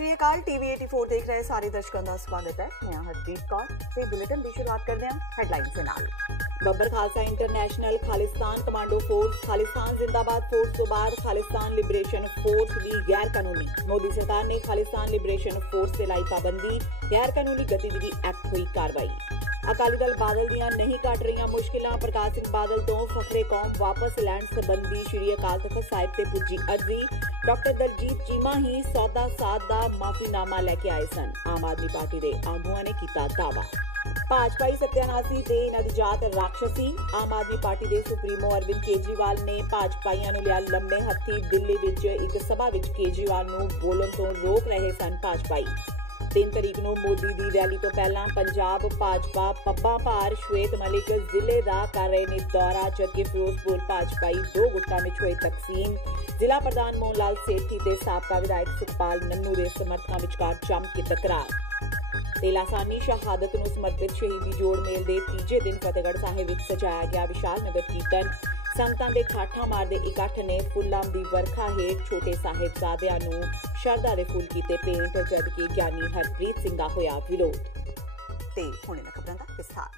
श्री अकाल टीवी 84 देख रहे सारे दर्शकों का स्वागत है। मैं हरप्रीत कौर ते बुलेटिन की शुरुआत करते हैं हेडलाइंस के नाल। Babbar Khalsa international Khalistan commando force Khalistan जिंदाबाद फोर्स तो बाद खालिस्तान लिबरेशन फोर्स भी गैर कानूनी। मोदी सरकार ने खालिस्तान लिबरेशन फोर्स से लाई पाबंदी, गैर कानूनी गतिविधि एक्ट हुई कार्रवाई। अकाली दल बादल दियां नहीं कट रही मुश्किलां, प्रकाश सिंह बादल तो फखरे कौम वापस लैण संबंधी श्री अकाल तख्त साहिब ते पुजी अर्जी। डॉक्टर दलजीत चीमा ही सौदा साध दा माफीनामा लेके आए सन। आम आदमी पार्टी दे आगुआं ने कीता दावा। भाजपाई सत्यानाशी ते नवजात राक्षसी। आम आदमी पार्टी दे सुप्रीमो अरविंद केजरीवाल ने भाजपाइयां नूं लिया लम्मे हत्थी। दिल्ली विच एक सभा विच केजरीवाल नूं बोलण तो रोक रहे सन भाजपाई। 3 तरीक नूं मोदी दी रैली तो पहला पंजाब भाजपा पब्बां भार। श्वेत मलिक जिले दा कर रहे ने दौरा, जबकि फिरोजपुर भाजपाई 2 गुटां विच होए तकसीम। जिला प्रधान मोहन लाल सेठी ते साबका विधायक सुखपाल नन्नू दे समर्थकां विचकार जम के टकरार। ते लासानी शहादत नूं समर्पित शहीदी जोड़ मेल दे तीजे दिन फतेहगढ़ साहिब विच सजाया गया विशाल नगर कीर्तन। संगतां दे ठाठां मारदे इकट्ठ ने फुल्लां दी वर्खा हेठ छोटे साहिबजादिआं नूं शरधा दे फुल कीते भेंट, जबकि ज्ञानी हरप्रीत सिंह दा होया विरोध। ते हुणे दी खबरां दा विस्तार।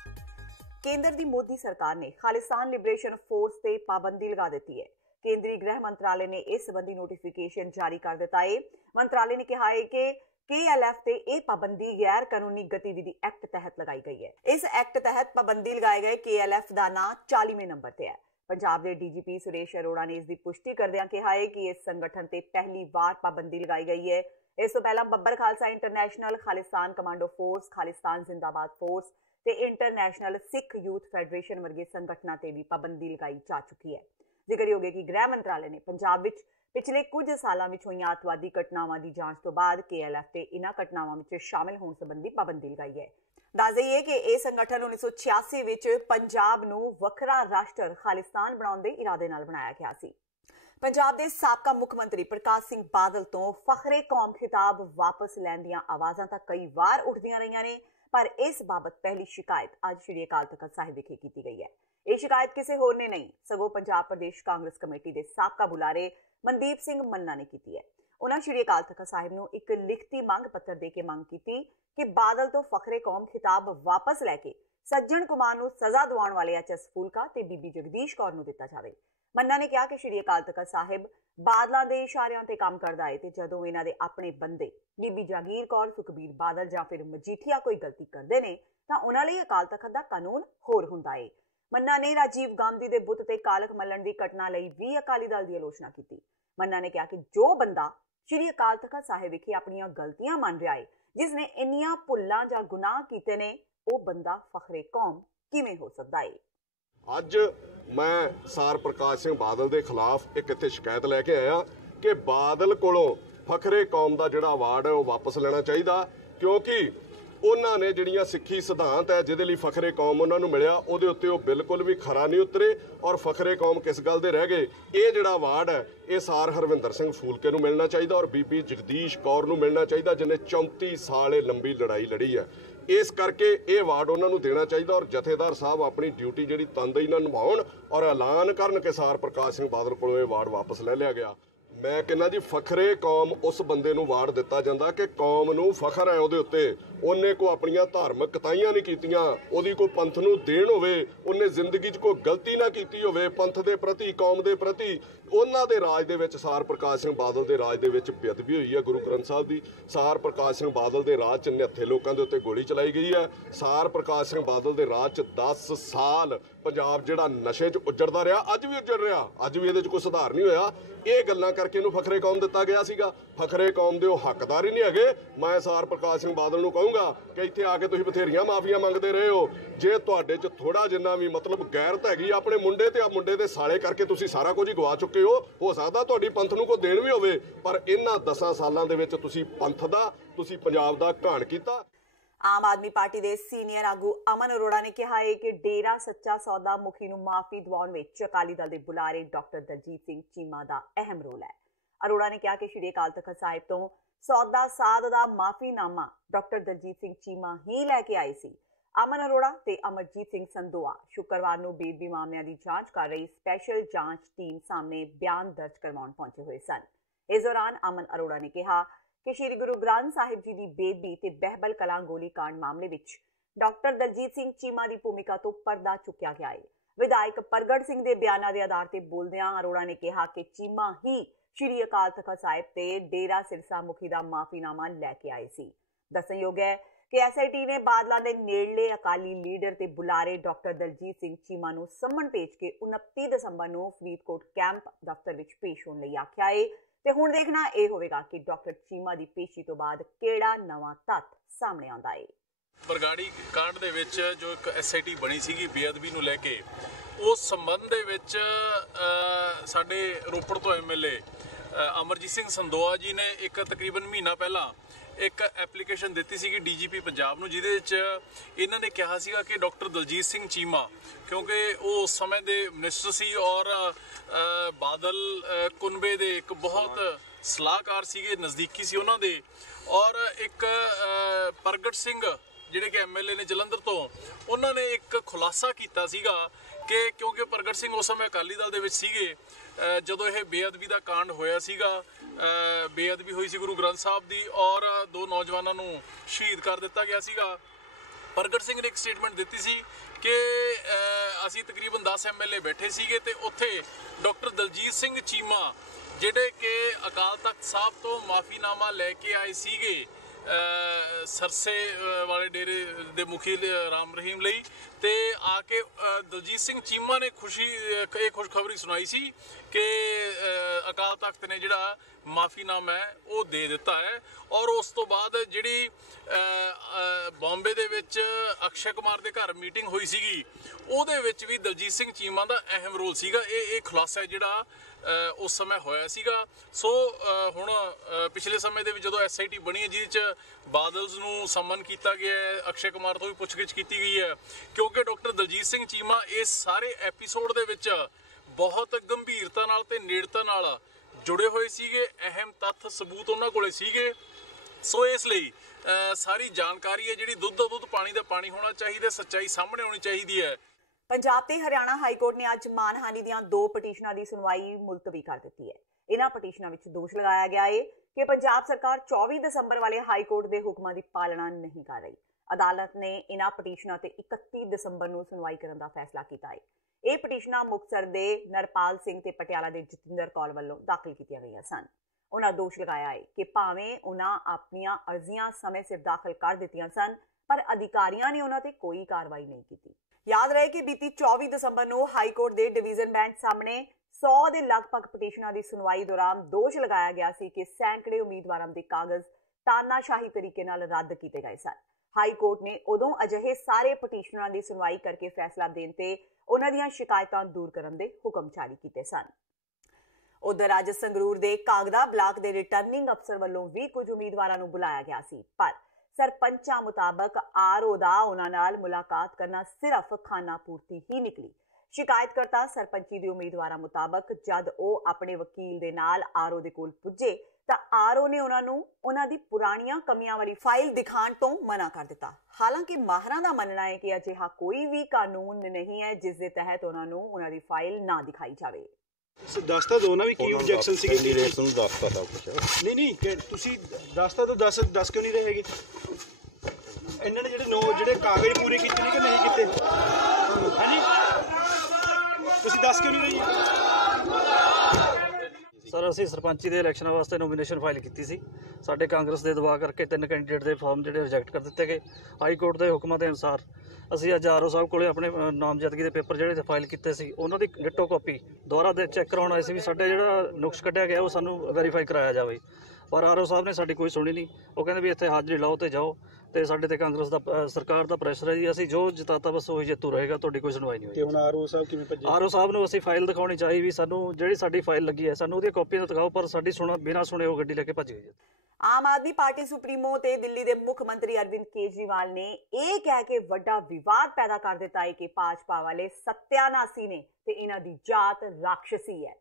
केंद्र दी मोदी सरकार ने खालिस्तान लिबरेशन फोर्स ते पाबंदी लगा दी है। केंद्रीय गृह मंत्रालय ने इस संबंधी नोटिफिकेशन जारी कर दिता है। मंत्रालय ने कहा है कि KLF ते यह पाबंदी गैर कानूनी गतिविधि एक्ट तहत लगाई गई है। इस एक्ट तहत पाबंदी लगाए गए KLF का नाम 40वें नंबर ते है। पंजाब के DGP सुरेश अरोड़ा ने इसकी पुष्टि करदिआं कहा है कि इस संगठन ते पहली बार पाबंदी लगाई गई है। इस तो पहला Babbar Khalsa international, Khalistan commando force, Khalistan जिंदाबाद फोर्स ते इंटरनेशनल सिख यूथ फेडरेशन वर्गे संगठनों ते भी पाबंदी लगाई जा चुकी है। जिक्रयोग है कि गृह मंत्रालय ने पंजाब विच पिछले कुछ सालों में होईआं अतवादी घटनावां की जांच तो बाद KLF ते इन्हां घटनावां में शामिल होने संबंधी पाबंदी लगाई है। दस दईए कि यह संगठन 1986 विच पंजाब नूं वखरा राष्ट्र खालिस्तान बनाउण दे इरादे नाल बनाया गया सी। पंजाब के साबका मुख मंत्री प्रकाश सिंह बादल तो फखरे कौम खिताब वापस लैण दीआं आवाज़ां तां कई वार उठदियां रहीआं ने, पर इस बाबत पहली शिकायत अज श्री अकाल तख्त साहिब विखे की गई है। यह शिकायत किसी होर ने नहीं, सगों पंजाब प्रदेश कांग्रेस कमेटी के साबका बुलारे मनदीप सिंह मन्ना ने की है। उन्होंने श्री अकाल तख्त साहिब नूं एक लिखती मंग पत्र दे के मंग की कि बादल तो फखरे कौम खिताब वापस लैके सज्जन कुमार नूं सजा दिवाउण वाले HS फूलका ते बीबी जगदीश कौर नूं दिता जावे। मन्ना ने कहा कि श्री अकाल तख्त साहिब बादलों के इशारियां ते काम करदा है ते जदों इन्हां दे अपने बंदे बीबी जागीर कौर, सुखबीर बादल जां फिर मजीठिया कोई गलती करदे ने तां उन्हां लई अकाल तख्त दा कानून होर हुंदा है। मन्ना ने राजीव गांधी दे बुत ते कालख मल्लण दी घटना लई भी अकाली दल दी आलोचना की। मन्ना ने कहा कि जो बंदा श्री अकाल तख्त साहिब विखे अपनियां गलतियां मन रहा है, जिसने इन्नियां भुल्लां जां गुनाह कीते ने, वो बंदा फखरे कौम किवें हो सकदा है। अज मैं सार प्रकाश सिंह बादल के खिलाफ एक इत्थे शिकायत लैके आया कि बादल कोलों फखरे कौम का जिहड़ा अवार्ड है वो वापस लेना चाहिए, क्योंकि उन्होंने जिहड़ियां सिੱਖੀ सिद्धांत है जिहदे लई फखरे कौम उन्होंने मिलिया ਉਹਦੇ ਉੱਤੇ ਉਹ बिल्कुल भी खरा नहीं उतरे और फखरे कौम किस गल दे रह गए। ये जिहड़ा अवार्ड है ये सार हरविंदर सिंह फूलके नूं मिलना चाहिए और बीबी जगदीश कौर नूं मिलना चाहिए, जिन्हें 34 साल लंबी लड़ाई लड़ी है। इस करके ये अवार्ड उन्होंने देना चाहिए और जथेदार साहब अपनी ड्यूटी जिहड़ी तनदेही नाल निभाउण और ऐलान करन कि सार प्रकाश सिंह बादल कोलों ये अवार्ड वापस ले लिया गया। मैं कहना जी फखरे कौम उस बंदे नूं अवार्ड दिता जांदा कि कौम नूं फखर है उहदे उत्ते, उन्हें को अपनियां धार्मिक कताईयां नहीं कीतियां, उहदी कोई पंथ नूं देण होवे, उन्हें जिंदगी 'च कोई गलती ना कीती होवे पंथ दे प्रति, कौम दे प्रति। उन्हां दे राज दे विच सार प्रकाश सिंह बादल दे राज दे विच बेअदबी होई है गुरु ग्रंथ साहिब दी। सार प्रकाश सिंह बादल दे राज 'च निहत्थे लोकां दे उत्ते गोली चलाई गई है। सार प्रकाश सिंह बादल दे राज 'च 10 साल पंजाब जिहड़ा नशे 'च उजड़दा रहा, अज भी उजड़ रहा, अज भी इहदे 'च कोई सुधार नहीं होया। ਇਹ ਗੱਲਾਂ ਕਰਕੇ ਇਹਨੂੰ ਫਖਰੇ ਕੌਮ ਦਿੱਤਾ ਗਿਆ ਸੀਗਾ। ਫਖਰੇ ਕੌਮ ਦੇ ਉਹ ਹੱਕਦਾਰ ਹੀ ਨਹੀਂ ਹੈਗੇ। ਮੈਂ ਸਾਰ ਪ੍ਰਕਾਸ਼ ਸਿੰਘ ਬਾਦਲ ਨੂੰ ਕਹੂੰਗਾ ਕਿ ਇੱਥੇ ਆ ਕੇ ਤੁਸੀਂ ਬਥੇਰੀਆਂ ਮਾਫੀਆਂ ਮੰਗਦੇ ਰਹੇ ਹੋ, ਜੇ ਤੁਹਾਡੇ 'ਚ ਥੋੜਾ ਜਿੰਨਾ ਵੀ ਮਤਲਬ ਗੈਰਤ ਹੈਗੀ ਆਪਣੇ ਮੁੰਡੇ ਤੇ ਆ ਮੁੰਡੇ ਦੇ ਸਾਲੇ ਕਰਕੇ ਤੁਸੀਂ ਸਾਰਾ ਕੁਝ ਹੀ ਗਵਾ ਚੁੱਕੇ ਹੋ ਸਕਦਾ ਤੁਹਾਡੀ ਪੰਥ ਨੂੰ ਕੋਈ ਦੇਣ ਵੀ ਹੋਵੇ, ਪਰ ਇਹਨਾਂ 10 ਸਾਲਾਂ ਦੇ ਵਿੱਚ ਤੁਸੀਂ ਪੰਥ ਦਾ, ਤੁਸੀਂ ਪੰਜਾਬ ਦਾ ਘਾਣ ਕੀਤਾ। आम आदमी पार्टी के सीनियर आगू अमन अरोड़ा ने कहा है कि डेरा सच्चा सौदा मुखी नूं माफी दिवाउण विच अकाली दल के बुलारे डॉक्टर दलजीत सिंह चीमा का अहम रोल है। अरोड़ा ने कहा कि श्री अकाल तख्त साहिब तो सौदा साध का माफीनामा डॉक्टर दलजीत सिंह चीमा ही लैके आए सी। अमन अरोड़ा ते अमरजीत सिंह संधोआ शुक्रवार नूं बेदबी मामलिਆਂ की जांच कर रही स्पैशल जांच टीम सामने बयान दर्ज करवाउण पहुंचे हुए सन। इस दौरान अमन अरोड़ा ने कहा ਕਿ ਸ਼੍ਰੀ ਗੁਰੂ ਗ੍ਰੰਥ ਸਾਹਿਬ ਜੀ ਦੀ ਬੇਅਦਬੀ ਤੇ ਬਹਿਬਲ ਕਲਾਂ ਗੋਲੀकांड ਮਾਮਲੇ ਵਿੱਚ ਡਾਕਟਰ ਦਲਜੀਤ ਸਿੰਘ ਚੀਮਾ ਦੀ ਭੂਮਿਕਾ ਤੋਂ ਪਰਦਾ ਚੁੱਕਿਆ ਗਿਆ ਹੈ। ਵਿਧਾਇਕ ਪ੍ਰਗਟ ਸਿੰਘ ਦੇ ਬਿਆਨਾਂ ਦੇ ਆਧਾਰ ਤੇ ਬੋਲਦਿਆਂ ਅਰੋੜਾ ਨੇ ਕਿਹਾ ਕਿ ਚੀਮਾ ਹੀ ਸ਼੍ਰੀ ਅਕਾਲ ਤਖਤ ਸਾਹਿਬ ਤੇ ਡੇਰਾ ਸਿਰਸਾ ਮੁਖੀ ਦਾ ਮਾਫੀਨਾਮਾ ਲੈ ਕੇ ਆਏ ਸੀ। ਦੱਸਣਯੋਗ ਹੈ ਕਿ ਐਸਆਈਟੀ ਨੇ ਬਾਦਲਾਂ ਦੇ ਨੇੜਲੇ ਅਕਾਲੀ ਲੀਡਰ ਤੇ ਬੁਲਾਰੇ ਡਾਕਟਰ ਦਲਜੀਤ ਸਿੰਘ ਚੀਮਾ ਨੂੰ ਸੰਮਨ ਭੇਜ ਕੇ 29 ਦਸੰਬਰ ਨੂੰ ਫਰੀਦਕੋਟ ਕੈਂਪ ਦਫ਼ਤਰ ਵਿੱਚ ਪੇਸ਼ ਹੋਣ ਲਈ ਆਖਿਆ ਹੈ ਤੇ ਹੁਣ ਦੇਖਣਾ ਇਹ ਹੋਵੇਗਾ ਕਿ ਡਾਕਟਰ ਚੀਮਾ ਦੀ ਪੇਸ਼ੀ ਤੋਂ ਬਾਅਦ ਕਿਹੜਾ ਨਵਾਂ ਤੱਥ ਸਾਹਮਣੇ ਆਉਂਦਾ ਹੈ। ਬਰਗਾੜੀ ਕਾਂਡ ਦੇ ਵਿੱਚ ਜੋ ਇੱਕ ਐਸਆਈਟੀ ਬਣੀ ਸੀਗੀ ਬੇਅਦਬੀ ਨੂੰ ਲੈ ਕੇ, ਉਸ ਸੰਬੰਧ ਦੇ ਵਿੱਚ ਸਾਡੇ ਰੋਪੜ ਤੋਂ ਐਮਐਲਏ ਅਮਰਜੀਤ ਸਿੰਘ ਸੰਦੋਆ ਜੀ ਨੇ ਇੱਕ ਤਕਰੀਬਨ ਮਹੀਨਾ ਪਹਿਲਾਂ ਇੱਕ ਐਪਲੀਕੇਸ਼ਨ ਦਿੱਤੀ ਸੀਗੀ ਡੀਜੀਪੀ ਪੰਜਾਬ ਨੂੰ, ਜਿਹਦੇ ਵਿੱਚ ਇਹਨਾਂ ਨੇ ਕਿਹਾ ਸੀਗਾ ਕਿ ਡਾਕਟਰ ਦਲਜੀਤ ਸਿੰਘ ਚੀਮਾ, ਕਿਉਂਕਿ ਉਹ ਉਸ ਸਮੇਂ ਦੇ ਮਿਨਿਸਟਰ ਸੀ ਔਰ ਬਾਦਲ ਕੁਨਬੇ ਦੇ ਇੱਕ ਬਹੁਤ ਸਲਾਹਕਾਰ ਸੀਗੇ, ਨਜ਼ਦੀਕੀ ਸੀ ਉਹਨਾਂ ਦੇ, ਔਰ ਇੱਕ ਪ੍ਰਗਟ ਸਿੰਘ ਜਿਹੜੇ ਕਿ ਐਮਐਲਏ ਨੇ ਜਲੰਧਰ ਤੋਂ, ਉਹਨਾਂ ਨੇ ਇੱਕ ਖੁਲਾਸਾ ਕੀਤਾ ਸੀਗਾ ਕਿ ਕਿਉਂਕਿ ਪ੍ਰਗਟ ਸਿੰਘ ਉਸ ਸਮੇਂ ਅਕਾਲੀ ਦਲ ਦੇ ਵਿੱਚ ਸੀਗੇ ਜਦੋਂ ਇਹ ਬੇਅਦਬੀ ਦਾ ਕਾਂਡ ਹੋਇਆ ਸੀਗਾ, ਬੇਅਦਬੀ ਹੋਈ ਸੀ ਗੁਰੂ ਗ੍ਰੰਥ ਸਾਹਿਬ ਦੀ ਔਰ 2 ਨੌਜਵਾਨਾਂ ਨੂੰ ਸ਼ਹੀਦ ਕਰ ਦਿੱਤਾ ਗਿਆ ਸੀਗਾ। ਪ੍ਰਗਟ ਸਿੰਘ ਨੇ ਇੱਕ ਸਟੇਟਮੈਂਟ ਦਿੱਤੀ ਸੀ ਕਿ ਅਸੀਂ ਤਕਰੀਬਨ 10 ਐਮਐਲਏ ਬੈਠੇ ਸੀਗੇ ਤੇ ਉੱਥੇ ਡਾਕਟਰ ਦਲਜੀਤ ਸਿੰਘ ਚੀਮਾ ਜਿਹੜੇ ਕਿ ਅਕਾਲ ਤਖਤ ਸਾਹਿਬ ਤੋਂ ਮਾਫੀਨਾਮਾ ਲੈ ਕੇ ਆਏ ਸੀਗੇ ਸਰਸੇ ਵਾਲੇ ਡੇਰੇ ਦੇ ਮੁਖੀ ਰਾਮ ਰਹੀਮ ਲਈ, ਤੇ ਆ ਕੇ ਦਲਜੀਤ ਸਿੰਘ ਚੀਮਾ ਨੇ ਇਹ ਖੁਸ਼ਖਬਰੀ ਸੁਣਾਈ ਸੀ ਕਿ ਅਕਾਲ ਤਖਤ ਨੇ ਜਿਹੜਾ ਮਾਫੀਨਾਮਾ ਹੈ ਉਹ ਦੇ ਦਿੱਤਾ ਹੈ। ਔਰ ਉਸ ਤੋਂ ਬਾਅਦ ਜਿਹੜੀ ਬੰਬੇ ਦੇ ਵਿੱਚ ਅਕਸ਼ੇ ਕੁਮਾਰ ਦੇ ਘਰ ਮੀਟਿੰਗ ਹੋਈ ਸੀਗੀ, ਉਹਦੇ ਵਿੱਚ ਵੀ ਦਲਜੀਤ ਸਿੰਘ ਚੀਮਾ ਦਾ ਅਹਿਮ ਰੋਲ ਸੀਗਾ। ਇਹ ਖੁਲਾਸਾ ਜਿਹੜਾ ਉਸ ਸਮੇਂ ਹੋਇਆ ਸੀਗਾ। ਸੋ ਹੁਣ ਪਿਛਲੇ ਸਮੇਂ ਦੇ ਵਿੱਚ ਜਦੋਂ ਐਸਆਈਟੀ ਬਣੀ ਹੈ ਜਿਹਦੇ 'ਚ ਬਾਦਲਸ ਨੂੰ ਸੰਮਨ ਕੀਤਾ ਗਿਆ ਹੈ, ਅਕਸ਼ੇ ਕੁਮਾਰ ਤੋਂ ਵੀ ਪੁੱਛਗਿੱਛ ਕੀਤੀ ਗਈ ਹੈ, ਕਿਉਂਕਿ ਡਾਕਟਰ ਦਲਜੀਤ ਸਿੰਘ ਚੀਮਾ ਇਸ ਸਾਰੇ ਐਪੀਸੋਡ ਦੇ ਵਿੱਚ ਬਹੁਤ ਗੰਭੀਰਤਾ ਨਾਲ ਤੇ ਨੇੜਤਾ ਨਾਲ ਜੁੜੇ ਹੋਏ ਸੀਗੇ, ਅਹਿਮ ਤੱਥ ਸਬੂਤ ਉਹਨਾਂ ਕੋਲੇ ਸੀਗੇ। ਸੋ ਇਸ ਲਈ ਸਾਰੀ ਜਾਣਕਾਰੀ ਹੈ ਜਿਹੜੀ ਦੁੱਧ ਦਾ ਦੁੱਧ ਪਾਣੀ ਦਾ ਪਾਣੀ ਹੋਣਾ ਚਾਹੀਦਾ, ਸੱਚਾਈ ਸਾਹਮਣੇ ਆਉਣੀ ਚਾਹੀਦੀ ਹੈ। ਪੰਜਾਬ ਤੇ ਹਰਿਆਣਾ ਹਾਈ ਕੋਰਟ ਨੇ ਅੱਜ ਮਾਨਹਾਨੀ ਦੀਆਂ 2 ਪਟੀਸ਼ਨਾਂ ਦੀ ਸੁਣਵਾਈ ਮੁਲਤਵੀ ਕਰ ਦਿੱਤੀ ਹੈ। ਇਹਨਾਂ ਪਟੀਸ਼ਨਾਂ ਵਿੱਚ ਦੋਸ਼ ਲਗਾਇਆ ਗਿਆ ਹੈ ਕਿ ਪੰਜਾਬ ਸਰਕਾਰ 24 ਦਸੰਬਰ ਵਾਲੇ ਹਾਈ ਕੋਰਟ ਦੇ ਹੁਕਮਾਂ ਦੀ ਪਾਲਣਾ ਨਹੀਂ ਕਰ ਰਹੀ। ਅਦਾਲਤ ਨੇ ਇਹਨਾਂ ਪਟੀਸ਼ਨਾਂ ਤੇ 31 ਦਸੰਬਰ ਨੂੰ ਸੁਣਵਾਈ ਕਰਨ ਦਾ ਫੈਸਲਾ ਕੀਤਾ ਹੈ। ਇਹ ਪਟੀਸ਼ਨਾਂ ਮੁਕਤਸਰ ਦੇ ਨਰਪਾਲ ਸਿੰਘ ਤੇ ਪਟਿਆਲਾ ਦੇ ਜਤਿੰਦਰ ਕੌਰ ਵੱਲੋਂ ਦਾਖਲ ਕੀਤੀਆਂ ਗਈਆਂ ਸਨ। ਉਹਨਾਂ ਦੋਸ਼ ਲਗਾਇਆ ਹੈ ਕਿ ਭਾਵੇਂ ਉਹਨਾਂ ਆਪਣੀਆਂ ਅਰਜ਼ੀਆਂ ਸਮੇਂ ਸਿਰ ਦਾਖਲ ਕਰ ਦਿੱਤੀਆਂ ਸਨ, ਪਰ ਅਧਿਕਾਰੀਆਂ ਨੇ ਉਹਨਾਂ ਤੇ ਕੋਈ ਕਾਰਵਾਈ ਨਹੀਂ ਕੀਤੀ। ਯਾਦ ਰਹੇ ਕਿ ਬੀਤੀ 24 ਦਸੰਬਰ ਨੂੰ ਹਾਈ ਕੋਰਟ ਦੇ ਡਿਵੀਜ਼ਨ ਬੈਂਚ ਸਾਹਮਣੇ 100 ਦੇ ਲਗਭਗ ਪਟੀਸ਼ਨਾਂ ਦੀ ਸੁਣਵਾਈ ਦੌਰਾਨ ਦੋਸ਼ ਲਗਾਇਆ ਗਿਆ ਸੀ ਕਿ ਸੈਂਕੜੇ ਉਮੀਦਵਾਰਾਂ ਦੇ ਕਾਗਜ਼ ਤਾਨਾਸ਼ਾਹੀ ਤਰੀਕੇ ਨਾਲ ਰੱਦ ਕੀਤੇ ਗਏ ਸਨ। ਹਾਈ ਕੋਰਟ ਨੇ ਉਦੋਂ ਅਜਿਹੇ ਸਾਰੇ ਪਟੀਸ਼ਨਰਾਂ ਦੀ ਸੁਣਵਾਈ ਕਰਕੇ ਫੈਸਲਾ ਦੇਣ ਤੇ ਉਹਨਾਂ ਦੀਆਂ ਸ਼ਿਕਾਇਤਾਂ ਦੂਰ ਕਰਨ ਦੇ ਹੁਕਮ ਜਾਰੀ ਕੀਤੇ ਸਨ। ਉਧਰ ਅੱਜ ਸੰਗਰੂਰ ਦੇ ਕਾਂਗੜਾ ਬਲਾਕ ਦੇ ਰਿਟਰਨਿੰਗ ਅਫਸਰ ਵੱਲੋਂ ਵੀ ਕੁਝ ਉਮੀਦਵਾਰਾਂ ਨੂੰ ਬੁਲਾਇਆ ਗਿਆ ਸੀ, ਪਰ ਸਰਪੰਚਾਂ ਮੁਤਾਬਕ ਆਰਓ ਦਾ ਉਹਨਾਂ ਨਾਲ ਮੁਲਾਕਾਤ ਕਰਨਾ ਸਿਰਫ ਖਾਨਾ ਪੂਰਤੀ ਹੀ ਨਿਕਲੀ। ਸ਼ਿਕਾਇਤਕਰਤਾ ਸਰਪੰਚੀ ਦੇ ਉਮੀਦਵਾਰਾਂ ਮੁਤਾਬਕ ਜਦ ਉਹ ਆਪਣੇ ਵਕੀਲ ਦੇ ਨਾਲ ਆਰਓ ਦੇ ਕੋਲ ਪੁੱਜੇ ਤਾਂ ਆਰਓ ਨੇ ਉਹਨਾਂ ਨੂੰ ਉਹਨਾਂ ਦੀ ਪੁਰਾਣੀਆਂ ਕਮੀਆਂ ਵਾਲੀ ਫਾਈਲ ਦਿਖਾਉਣ ਤੋਂ ਮਨਾ ਕਰ ਦਿੱਤਾ। ਹਾਲਾਂਕਿ ਮਾਹਰਾਂ ਦਾ ਮੰਨਣਾ ਹੈ ਕਿ ਅਜਿਹਾ ਕੋਈ ਵੀ ਕਾਨੂੰਨ ਨਹੀਂ ਹੈ ਜਿਸ ਦੇ ਤਹਿਤ ਉਹਨਾਂ ਨੂੰ ਉਹਨਾਂ ਦੀ ਫਾਈਲ ਨਾ ਦਿਖਾਈ ਜਾਵੇ। ਦੱਸਤਾ ਦੋ ਨਾ ਵੀ ਕੀ ਆਬਜੈਕਸ਼ਨ ਸੀਗੀ। ਕੈਂਡੀਡੇਟਸ ਨੂੰ ਦੱਸਤਾ ਸਭ ਕੁਝ। ਨਹੀਂ ਤੁਸੀਂ ਦੱਸਤਾ ਤਾਂ ਦੱਸ ਕਿਉਂ ਨਹੀਂ ਰਹੇ ਹੈਗੇ? ਇਹਨਾਂ ਨੇ ਜਿਹੜੇ ਕਾਗਜ਼ ਪੂਰੇ ਕੀਤੇ ਨੇ ਕਿ ਨਹੀਂ ਕੀਤੇ? ਹਾਂਜੀ ਤੁਸੀਂ ਦੱਸ ਕਿਉਂ ਨਹੀਂ ਰਹੇ? ਸਰ ਅਸੀਂ ਸਰਪੰਚੀ ਦੇ ਇਲੈਕਸ਼ਨਾਂ ਵਾਸਤੇ ਨੋਮੀਨੇਸ਼ਨ ਫਾਈਲ ਕੀਤੀ ਸੀ। ਸਾਡੇ ਕਾਂਗਰਸ ਦੇ ਦਬਾਅ ਕਰਕੇ 3 ਕੈਂਡੀਡੇਟ ਦੇ ਫਾਰਮ ਜਿਹੜੇ ਰਿਜੈਕਟ ਕਰ ਦਿੱਤੇ ਗਏ। ਹਾਈ ਕੋਰਟ ਦੇ ਹੁਕਮਾਂ ਦੇ ਅਨੁਸਾਰ ਅਸੀਂ ਅੱਜ ਆਰਓ ਸਾਹਿਬ ਕੋਲੇ ਆਪਣੇ ਨਾਮਜ਼ਦਗੀ ਦੇ ਪੇਪਰ ਜਿਹੜੇ ਫਾਈਲ ਕੀਤੇ ਸੀ ਉਹਨਾਂ ਦੀ ਡਿਟੋ ਕਾਪੀ ਦੁਬਾਰਾ ਦੇ ਚੈੱਕ ਕਰਵਾਉਣ ਆਏ ਸੀ ਵੀ ਸਾਡੇ ਜਿਹੜਾ ਨੁਕਸ ਕੱਢਿਆ ਗਿਆ ਉਹ ਸਾਨੂੰ ਵੈਰੀਫਾਈ ਕਰਾਇਆ ਜਾਵੇ, ਪਰ ਆਰਓ ਸਾਹਿਬ ਨੇ ਸਾਡੀ ਕੋਈ ਸੁਣੀ ਨਹੀਂ। ਉਹ ਕਹਿੰਦੇ ਵੀ ਇੱਥੇ ਹਾਜ਼ਰੀ ਲਾਓ ਤੇ ਜਾਓ, ਤੇ ਸਾਡੇ ਤੇ ਕਾਂਗਰਸ ਦਾ ਸਰਕਾਰ ਦਾ ਪ੍ਰੈਸ਼ਰ ਹੈ ਜੀ, ਅਸੀਂ ਜੋ ਜਿਤਾਤਾ ਬਸ ਉਹੀ ਜੇਤੂ ਰਹੇਗਾ, ਤੁਹਾਡੀ ਕੋਈ ਸੁਣਵਾਈ ਨਹੀਂ ਹੋਈ। ਤੇ ਹੁਣ ਆਰਓ ਸਾਹਿਬ ਕਿਵੇਂ ਭੱਜੇ? ਆਰਓ ਸਾਹਿਬ ਨੂੰ ਅਸੀਂ ਫਾਈਲ ਦਿਖਾਉਣੀ ਚਾਹੀ ਵੀ ਸਾਨੂੰ ਜਿਹੜੀ ਸਾਡੀ ਫਾਈਲ ਲੱਗੀ ਹੈ ਸਾਨੂੰ ਉਹਦੀ ਕਾਪੀ ਦਿਖਾਓ, ਪਰ ਸਾਡੀ ਬਿਨਾਂ ਸੁਣੇ ਉਹ ਗੱਡੀ ਲੈ ਕੇ ਭੱਜ ਗਈ ਹੈ। ਆਮ ਆਦਮੀ ਪਾਰਟੀ ਸੁਪਰੀਮੋ ਤੇ ਦਿੱਲੀ ਦੇ ਮੁੱਖ ਮੰਤਰੀ ਅਰਵਿੰਦ ਕੇਜਰੀਵਾਲ ਨੇ ਇਹ ਕਹਿ ਕੇ ਵੱਡਾ ਵਿਵਾਦ ਪੈਦਾ ਕਰ ਦਿੱਤਾ ਹੈ ਕਿ ਭਾਜਪਾ ਵਾਲੇ ਸੱਤਿਆਨਾਸੀ ਨੇ ਤੇ ਇਹਨਾਂ ਦੀ ਜਾਤ ਰਾਖਸ਼ੀ ਹੈ।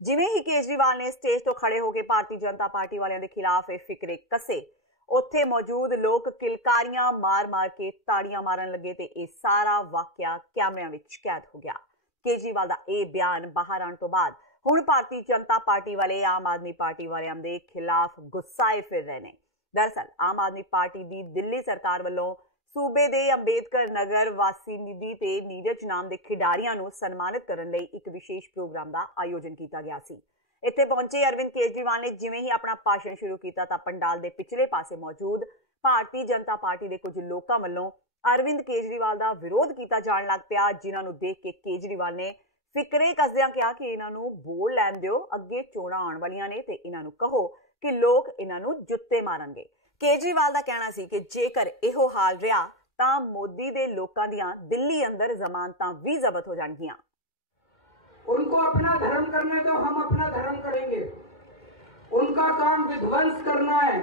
ਜਿਵੇਂ ਹੀ ਕੇਜਰੀਵਾਲ ਨੇ ਸਟੇਜ ਤੋਂ ਖੜੇ ਹੋ ਕੇ ਭਾਰਤੀ ਜਨਤਾ ਪਾਰਟੀ ਵਾਲਿਆਂ ਦੇ ਖਿਲਾਫ ਇਹ ਫਿਕਰੇ ਕੱਸੇ, ਉੱਥੇ ਮੌਜੂਦ ਲੋਕ ਕਿਲਕਾਰੀਆਂ ਮਾਰ-ਮਾਰ ਕੇ ਤਾੜੀਆਂ ਮਾਰਨ ਲੱਗੇ ਤੇ ਇਹ ਸਾਰਾ ਵਾਕਿਆ ਕੈਮਰਿਆਂ ਵਿੱਚ ਕੈਦ ਹੋ ਗਿਆ। ਕੇਜਰੀਵਾਲ ਦਾ ਇਹ ਬਿਆਨ ਬਾਹਰ ਆਉਣ ਤੋਂ ਬਾਅਦ ਹੁਣ ਭਾਰਤੀ ਜਨਤਾ ਪਾਰਟੀ ਵਾਲੇ ਆਮ ਆਦਮੀ ਪਾਰਟੀ ਵਾਲਿਆਂ ਦੇ ਖਿਲਾਫ ਗੁੱਸਾਏ ਫਿਰ ਰਹੇ ਨੇ। ਦਰਅਸਲ ਆਮ ਆਦਮੀ ਪਾਰਟੀ ਦੀ ਦਿੱਲੀ ਸਰਕਾਰ ਵੱਲੋਂ सूबे दे अंबेडकर नगर वासी निधि ते नीरज नाम दे खिडारियां नूं सन्मानित करन लई एक विशेष प्रोग्राम दा आयोजन कीता गया सी। इत्थे पहुंचे अरविंद केजरीवाल ने जिवें ही अपना भाषण शुरू कीता तां पंडाल दे पिछले पासे मौजूद भारतीय जनता पार्टी दे कुछ लोकां वल्लों अरविंद केजरीवाल दा विरोध कीता जाण लग पिया, जिन्हां नूं देख के केजरीवाल ने फिकरे कसदियां कहा कि इन्हां नूं बोल लैण दिओ, अगे चोणां आउण वालीआं ने ते इन्हां नूं कहो कि लोग इन्हां नूं जुत्ते मारनगे। केजरीवाल का कहना सी कि जेकर इहो हाल रहा तां मोदी दे लोकां दियां दिल्ली अंदर जमानतां भी जब्त हो जाणगियां। उनको अपना धर्म करने दो, हम अपना धर्म करेंगे। उनका काम विध्वंस करना है।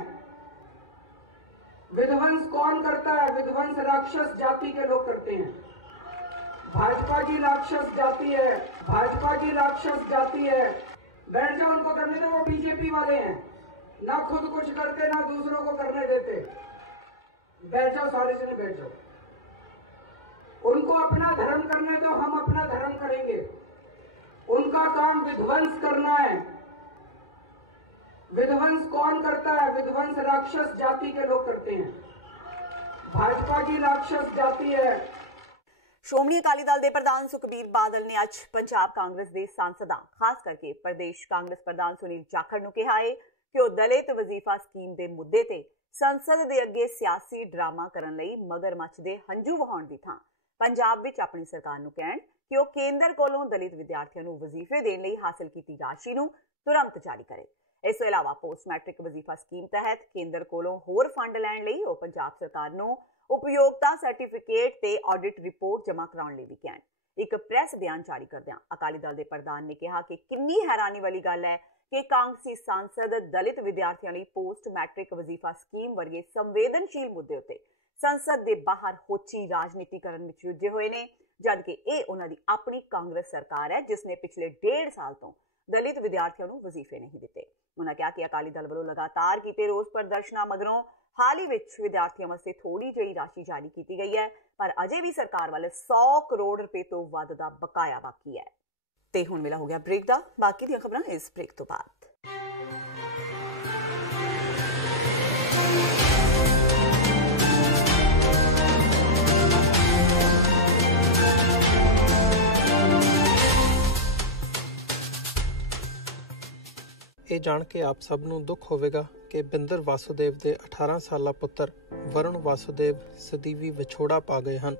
विध्वंस कौन करता है? विध्वंस राक्षस जाति के लोग करते हैं। भाजपा की राक्षस जाति है, भाजपा की राक्षस जाति है। बैठ जाओ, उनको करने दो, वो बीजेपी वाले हैं, ना खुद कुछ करते ना दूसरों को करने देते। बैठ जाओ, सारे जने बैठ जाओ। उनको अपना धर्म करने दो, हम अपना धर्म करेंगे। उनका काम विध्वंस करना है। विध्वंस कौन करता है? विध्वंस राक्षस जाति के लोग करते हैं। भाजपा की राक्षस जाति है। श्रोमणी अकाली दल के प्रधान सुखबीर बादल ने अज पंजाब कांग्रेस के सांसदां खास करके प्रदेश कांग्रेस प्रधान सुनील जाखड़ नूं कहा है कि वह दलित वजीफा स्कीम के मुद्दे ते संसद के अगे सियासी ड्रामा करन लई मगरमच्छ दे हंझू वहाउण दी थां पंजाब विच अपनी सरकार नूं कहण कि वह केंद्र कोलों दलित विद्यार्थियों नूं वजीफे देण लई हासिल कीती राशि नूं तुरंत जारी करे। इस तों इलावा पोस्ट मैट्रिक वजीफा स्कीम तहत केंद्र कोलों होर फंड लैण लई वह पंजाब सरकार नूं उपयोगिता सर्टिफिकेट ते ऑडिट रिपोर्ट जमा कराउण लई भी कहण। एक प्रेस बयान जारी करदिआं अकाली दल के प्रधान ने कहा कि किन्नी हैरानी वाली गल है कि कांग्रेसी सांसद दलित विद्यार्थियों लई पोस्ट मैट्रिक वजीफा स्कीम वर्गे संवेदनशील मुद्दे उत्ते संसद के बाहर होची राजनीति करन विच रुझे हुए ने, जबकि यह उन्हां दी अपनी कांग्रेस सरकार है जिसने पिछले 1.5 साल तो दलित विद्यार्थियों नूं वजीफे नहीं दिते। उन्होंने कहा कि अकाली दल वालों लगातार कीते रोस प्रदर्शनां मगरों हाल ही विच विद्यार्थियों वास्ते थोड़ी जी राशि जारी की गई है, पर अजे भी सरकार वाले 100 करोड़ रुपए तो वध दा बकाया बाकी है। ते हुण मिला हो गया ब्रेक दा, बाकी दी खबरां इस ब्रेक तो बाद। ਇਹ ਜਾਣ ਕੇ ਆਪ ਸਭ ਨੂੰ ਦੁੱਖ ਹੋਵੇਗਾ ਕਿ ਬਿੰਦਰ ਵਾਸੁਦੇਵ ਦੇ 18 ਸਾਲਾ ਪੁੱਤਰ ਵਰੁਣ ਵਾਸੁਦੇਵ ਸਦੀਵੀ ਵਿਛੋੜਾ ਪਾ ਗਏ ਹਨ।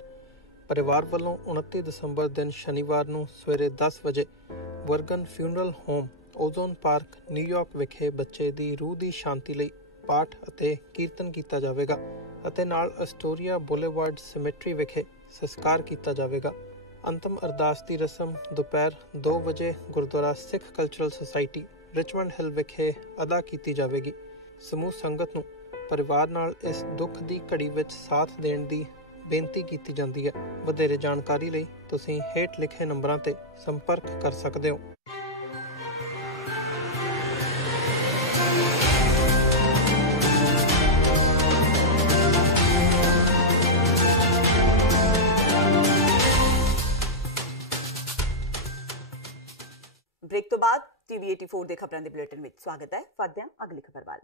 ਪਰਿਵਾਰ ਵੱਲੋਂ 29 ਦਸੰਬਰ ਦਿਨ ਸ਼ਨੀਵਾਰ ਨੂੰ ਸਵੇਰੇ 10 ਵਜੇ ਵਰਗਨ funeral home Ozone Park New York ਵਿਖੇ ਬੱਚੇ ਦੀ ਰੂਹ ਦੀ ਸ਼ਾਂਤੀ ਲਈ ਪਾਠ ਅਤੇ ਕੀਰਤਨ ਕੀਤਾ ਜਾਵੇਗਾ ਅਤੇ ਨਾਲ ਅਸਟੋਰੀਆ ਬੁਲੇਵਾਰਡ ਸਿਮੈਟਰੀ ਵਿਖੇ ਸੰਸਕਾਰ ਕੀਤਾ ਜਾਵੇਗਾ। ਅੰਤਮ ਅਰਦਾਸ ਦੀ ਰਸਮ ਦੁਪਹਿਰ 2 ਵਜੇ ਗੁਰਦੁਆਰਾ ਸਿੱਖ ਕਲਚਰਲ ਸੁਸਾਇਟੀ ਰਿਚਮੰਡ ਹਿੱਲ ਵਿਖੇ ਅਦਾ ਕੀਤੀ ਜਾਵੇਗੀ। ਸਮੂਹ ਸੰਗਤ ਨੂੰ ਪਰਿਵਾਰ ਨਾਲ ਇਸ ਦੁੱਖ ਦੀ ਘੜੀ ਵਿੱਚ ਸਾਥ ਦੇਣ ਦੀ ਬੇਨਤੀ ਕੀਤੀ ਜਾਂਦੀ ਹੈ। ਵਧੇਰੇ ਜਾਣਕਾਰੀ ਲਈ ਤੁਸੀਂ ਹੇਠ ਲਿਖੇ ਨੰਬਰਾਂ ਤੇ ਸੰਪਰਕ ਕਰ ਸਕਦੇ ਹੋ। ब्रेक तो बाद टीवी 84 ਦੇ ਖਬਰਾਂ ਦੇ ਬੁਲੇਟਿਨ ਵਿੱਚ ਸਵਾਗਤ ਹੈ। ਫਾਦਿਆਂ ਅਗਲੀ ਖਬਰ ਵੱਲ।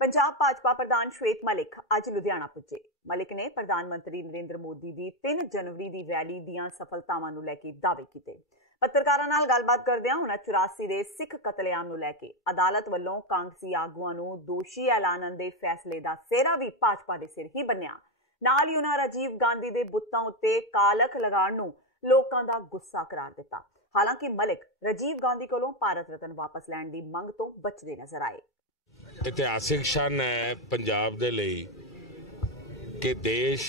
ਪੰਜਾਬ ਭਾਜਪਾ ਪ੍ਰਧਾਨ ਸ਼ਵੇਤ ਮਲਿਕ ਅੱਜ ਲੁਧਿਆਣਾ ਪੁੱਜੇ। ਮਲਿਕ ਨੇ ਪ੍ਰਧਾਨ ਮੰਤਰੀ ਨਰਿੰਦਰ ਮੋਦੀ ਦੀ 3 ਜਨਵਰੀ ਦੀ ਰੈਲੀ ਦੀਆਂ ਸਫਲਤਾਵਾਂ ਨੂੰ ਲੈ ਕੇ ਦਾਅਵੇ ਕੀਤੇ। ਪੱਤਰਕਾਰਾਂ ਨਾਲ ਗੱਲਬਾਤ ਕਰਦਿਆਂ ਹੁਣ 84 ਦੇ ਸਿੱਖ ਕਤਲੇਆਮ ਨੂੰ ਲੈ ਕੇ ਅਦਾਲਤ ਵੱਲੋਂ ਕਾਂਗਰਸੀ ਆਗੂਆਂ ਨੂੰ ਦੋਸ਼ੀ ਐਲਾਨਣ ਦੇ ਫੈਸਲੇ ਦਾ ਸਿਹਰਾ ਵੀ ਭਾਜਪਾ ਦੇ ਸਿਰ ਹੀ ਬੰਨਿਆ। ਨਾਲ ਹੀ ਉਹਨਾਂ ਰਾਜੀਵ ਗਾਂਧੀ ਦੇ ਬੁੱਤਾਂ ਉੱਤੇ ਕਾਲਖ ਲਗਾਉਣ ਨੂੰ ਲੋਕਾਂ ਦਾ ਗੁੱਸਾ ਕਰਾਰ ਦਿੱਤਾ। ਹਾਲਾਂਕਿ ਮਲਿਕ ਰਾਜੀਵ ਗਾਂਧੀ ਕੋਲੋਂ ਭਾਰਤ ਰਤਨ ਵਾਪਸ ਲੈਣ ਦੀ ਮੰਗ ਤੋਂ ਬਚਦੇ ਨਜ਼ਰ ਆਏ। ਇਤਿਹਾਸਿਕ ਸ਼ਾਨ ਹੈ ਪੰਜਾਬ ਦੇ ਲਈ ਕਿ ਦੇਸ਼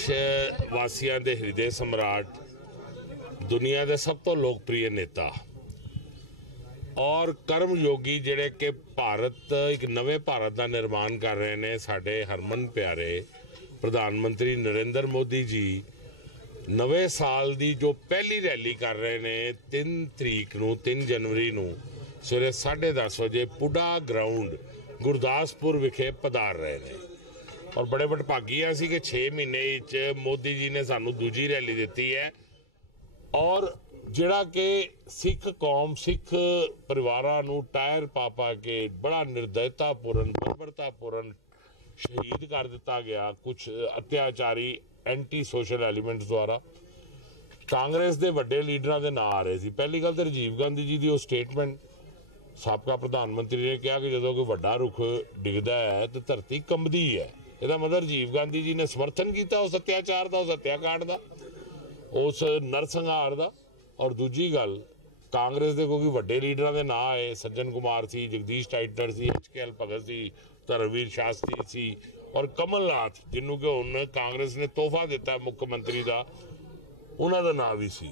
ਵਾਸੀਆਂ ਦੇ ਹਿਰਦੇ ਸਮਰਾਟ, ਦੁਨੀਆ ਦੇ ਸਭ ਤੋਂ ਲੋਕਪ੍ਰਿय ਨੇਤਾ ਔਰ ਕਰਮ ਯੋਗੀ ਜਿਹੜੇ ਕਿ ਭਾਰਤ ਇੱਕ ਨਵੇਂ ਭਾਰਤ ਦਾ ਨਿਰਮਾਣ ਕਰ ਰਹੇ ਨੇ, ਸਾਡੇ ਹਰਮਨ ਪਿਆਰੇ ਪ੍ਰਧਾਨ ਮੰਤਰੀ ਨਰਿੰਦਰ ਮੋਦੀ ਜੀ ਨਵੇਂ ਸਾਲ ਦੀ ਜੋ ਪਹਿਲੀ ਰੈਲੀ ਕਰ ਰਹੇ ਨੇ 3 ਜਨਵਰੀ ਨੂੰ ਸਵੇਰੇ 10:30 ਵਜੇ ਪੁੱਡਾ ਗਰਾਊਂਡ ਗੁਰਦਾਸਪੁਰ ਵਿਖੇ ਪਧਾਰ ਰਹੇ ਨੇ। ਔਰ ਬੜੇ ਵਡਭਾਗੀ ਸੀ ਕਿ 6 ਮਹੀਨੇ ਵਿੱਚ ਮੋਦੀ ਜੀ ਨੇ ਸਾਨੂੰ ਦੂਜੀ ਰੈਲੀ ਦਿੱਤੀ ਹੈ ਔਰ ਜਿਹੜਾ ਕਿ ਸਿੱਖ ਕੌਮ ਸਿੱਖ ਪਰਿਵਾਰਾਂ ਨੂੰ ਟਾਇਰ ਪਾ ਕੇ ਬੜਾ ਨਿਰਦयतापूर्ण ਬਰਬਰਤਾਪੂਰਨ ਸ਼ਹੀਦ ਕਰ ਦਿੱਤਾ ਗਿਆ ਕੁਝ ਅਤਿਆਚਾਰੀ ਐਂਟੀ ਸੋਸ਼ਲ ਐਲੀਮੈਂਟਸ ਦੁਆਰਾ। ਕਾਂਗਰਸ ਦੇ ਵੱਡੇ ਲੀਡਰਾਂ ਦੇ ਨਾਂ ਆ ਰਹੇ ਸੀ। ਪਹਿਲੀ ਗੱਲ ਤਾਂ ਰਾਜੀਵ ਗਾਂਧੀ ਜੀ ਦੀ ਉਹ ਸਟੇਟਮੈਂਟ, ਸਾਬਕਾ ਪ੍ਰਧਾਨ ਮੰਤਰੀ ਨੇ ਕਿਹਾ ਕਿ ਜਦੋਂ ਕੋਈ ਵੱਡਾ ਰੁੱਖ ਡਿੱਗਦਾ ਹੈ ਤਾਂ ਧਰਤੀ ਕੰਬਦੀ ਹੈ। ਇਹਦਾ ਮਤਲਬ ਰਾਜੀਵ ਗਾਂਧੀ ਜੀ ਨੇ ਸਮਰਥਨ ਕੀਤਾ ਉਸ ਅਤਿਆਚਾਰ ਦਾ, ਉਸ ਹੱਤਿਆਕਾਂਡ ਦਾ, ਉਸ ਨਰਸੰਹਾਰ ਦਾ। ਔਰ ਦੂਜੀ ਗੱਲ, ਕਾਂਗਰਸ ਦੇ ਕੋਈ ਵੱਡੇ ਲੀਡਰਾਂ ਦੇ ਨਾਂ ਆਏ, ਸੱਜਣ ਕੁਮਾਰ ਸੀ, ਜਗਦੀਸ਼ ਟਾਈਟਲਰ ਸੀ, HKL ਭਗਤ ਸੀ, ਧਰਮਵੀਰ ਸ਼ਾਸਤਰੀ ਸੀ ਔਰ ਕਮਲਨਾਥ ਜਿਹਨੂੰ ਕਿ ਹੁਣ ਕਾਂਗਰਸ ਨੇ ਤੋਹਫਾ ਦਿੱਤਾ ਮੁੱਖ ਮੰਤਰੀ ਦਾ, ਉਹਨਾਂ ਦਾ ਨਾਂ ਵੀ ਸੀ।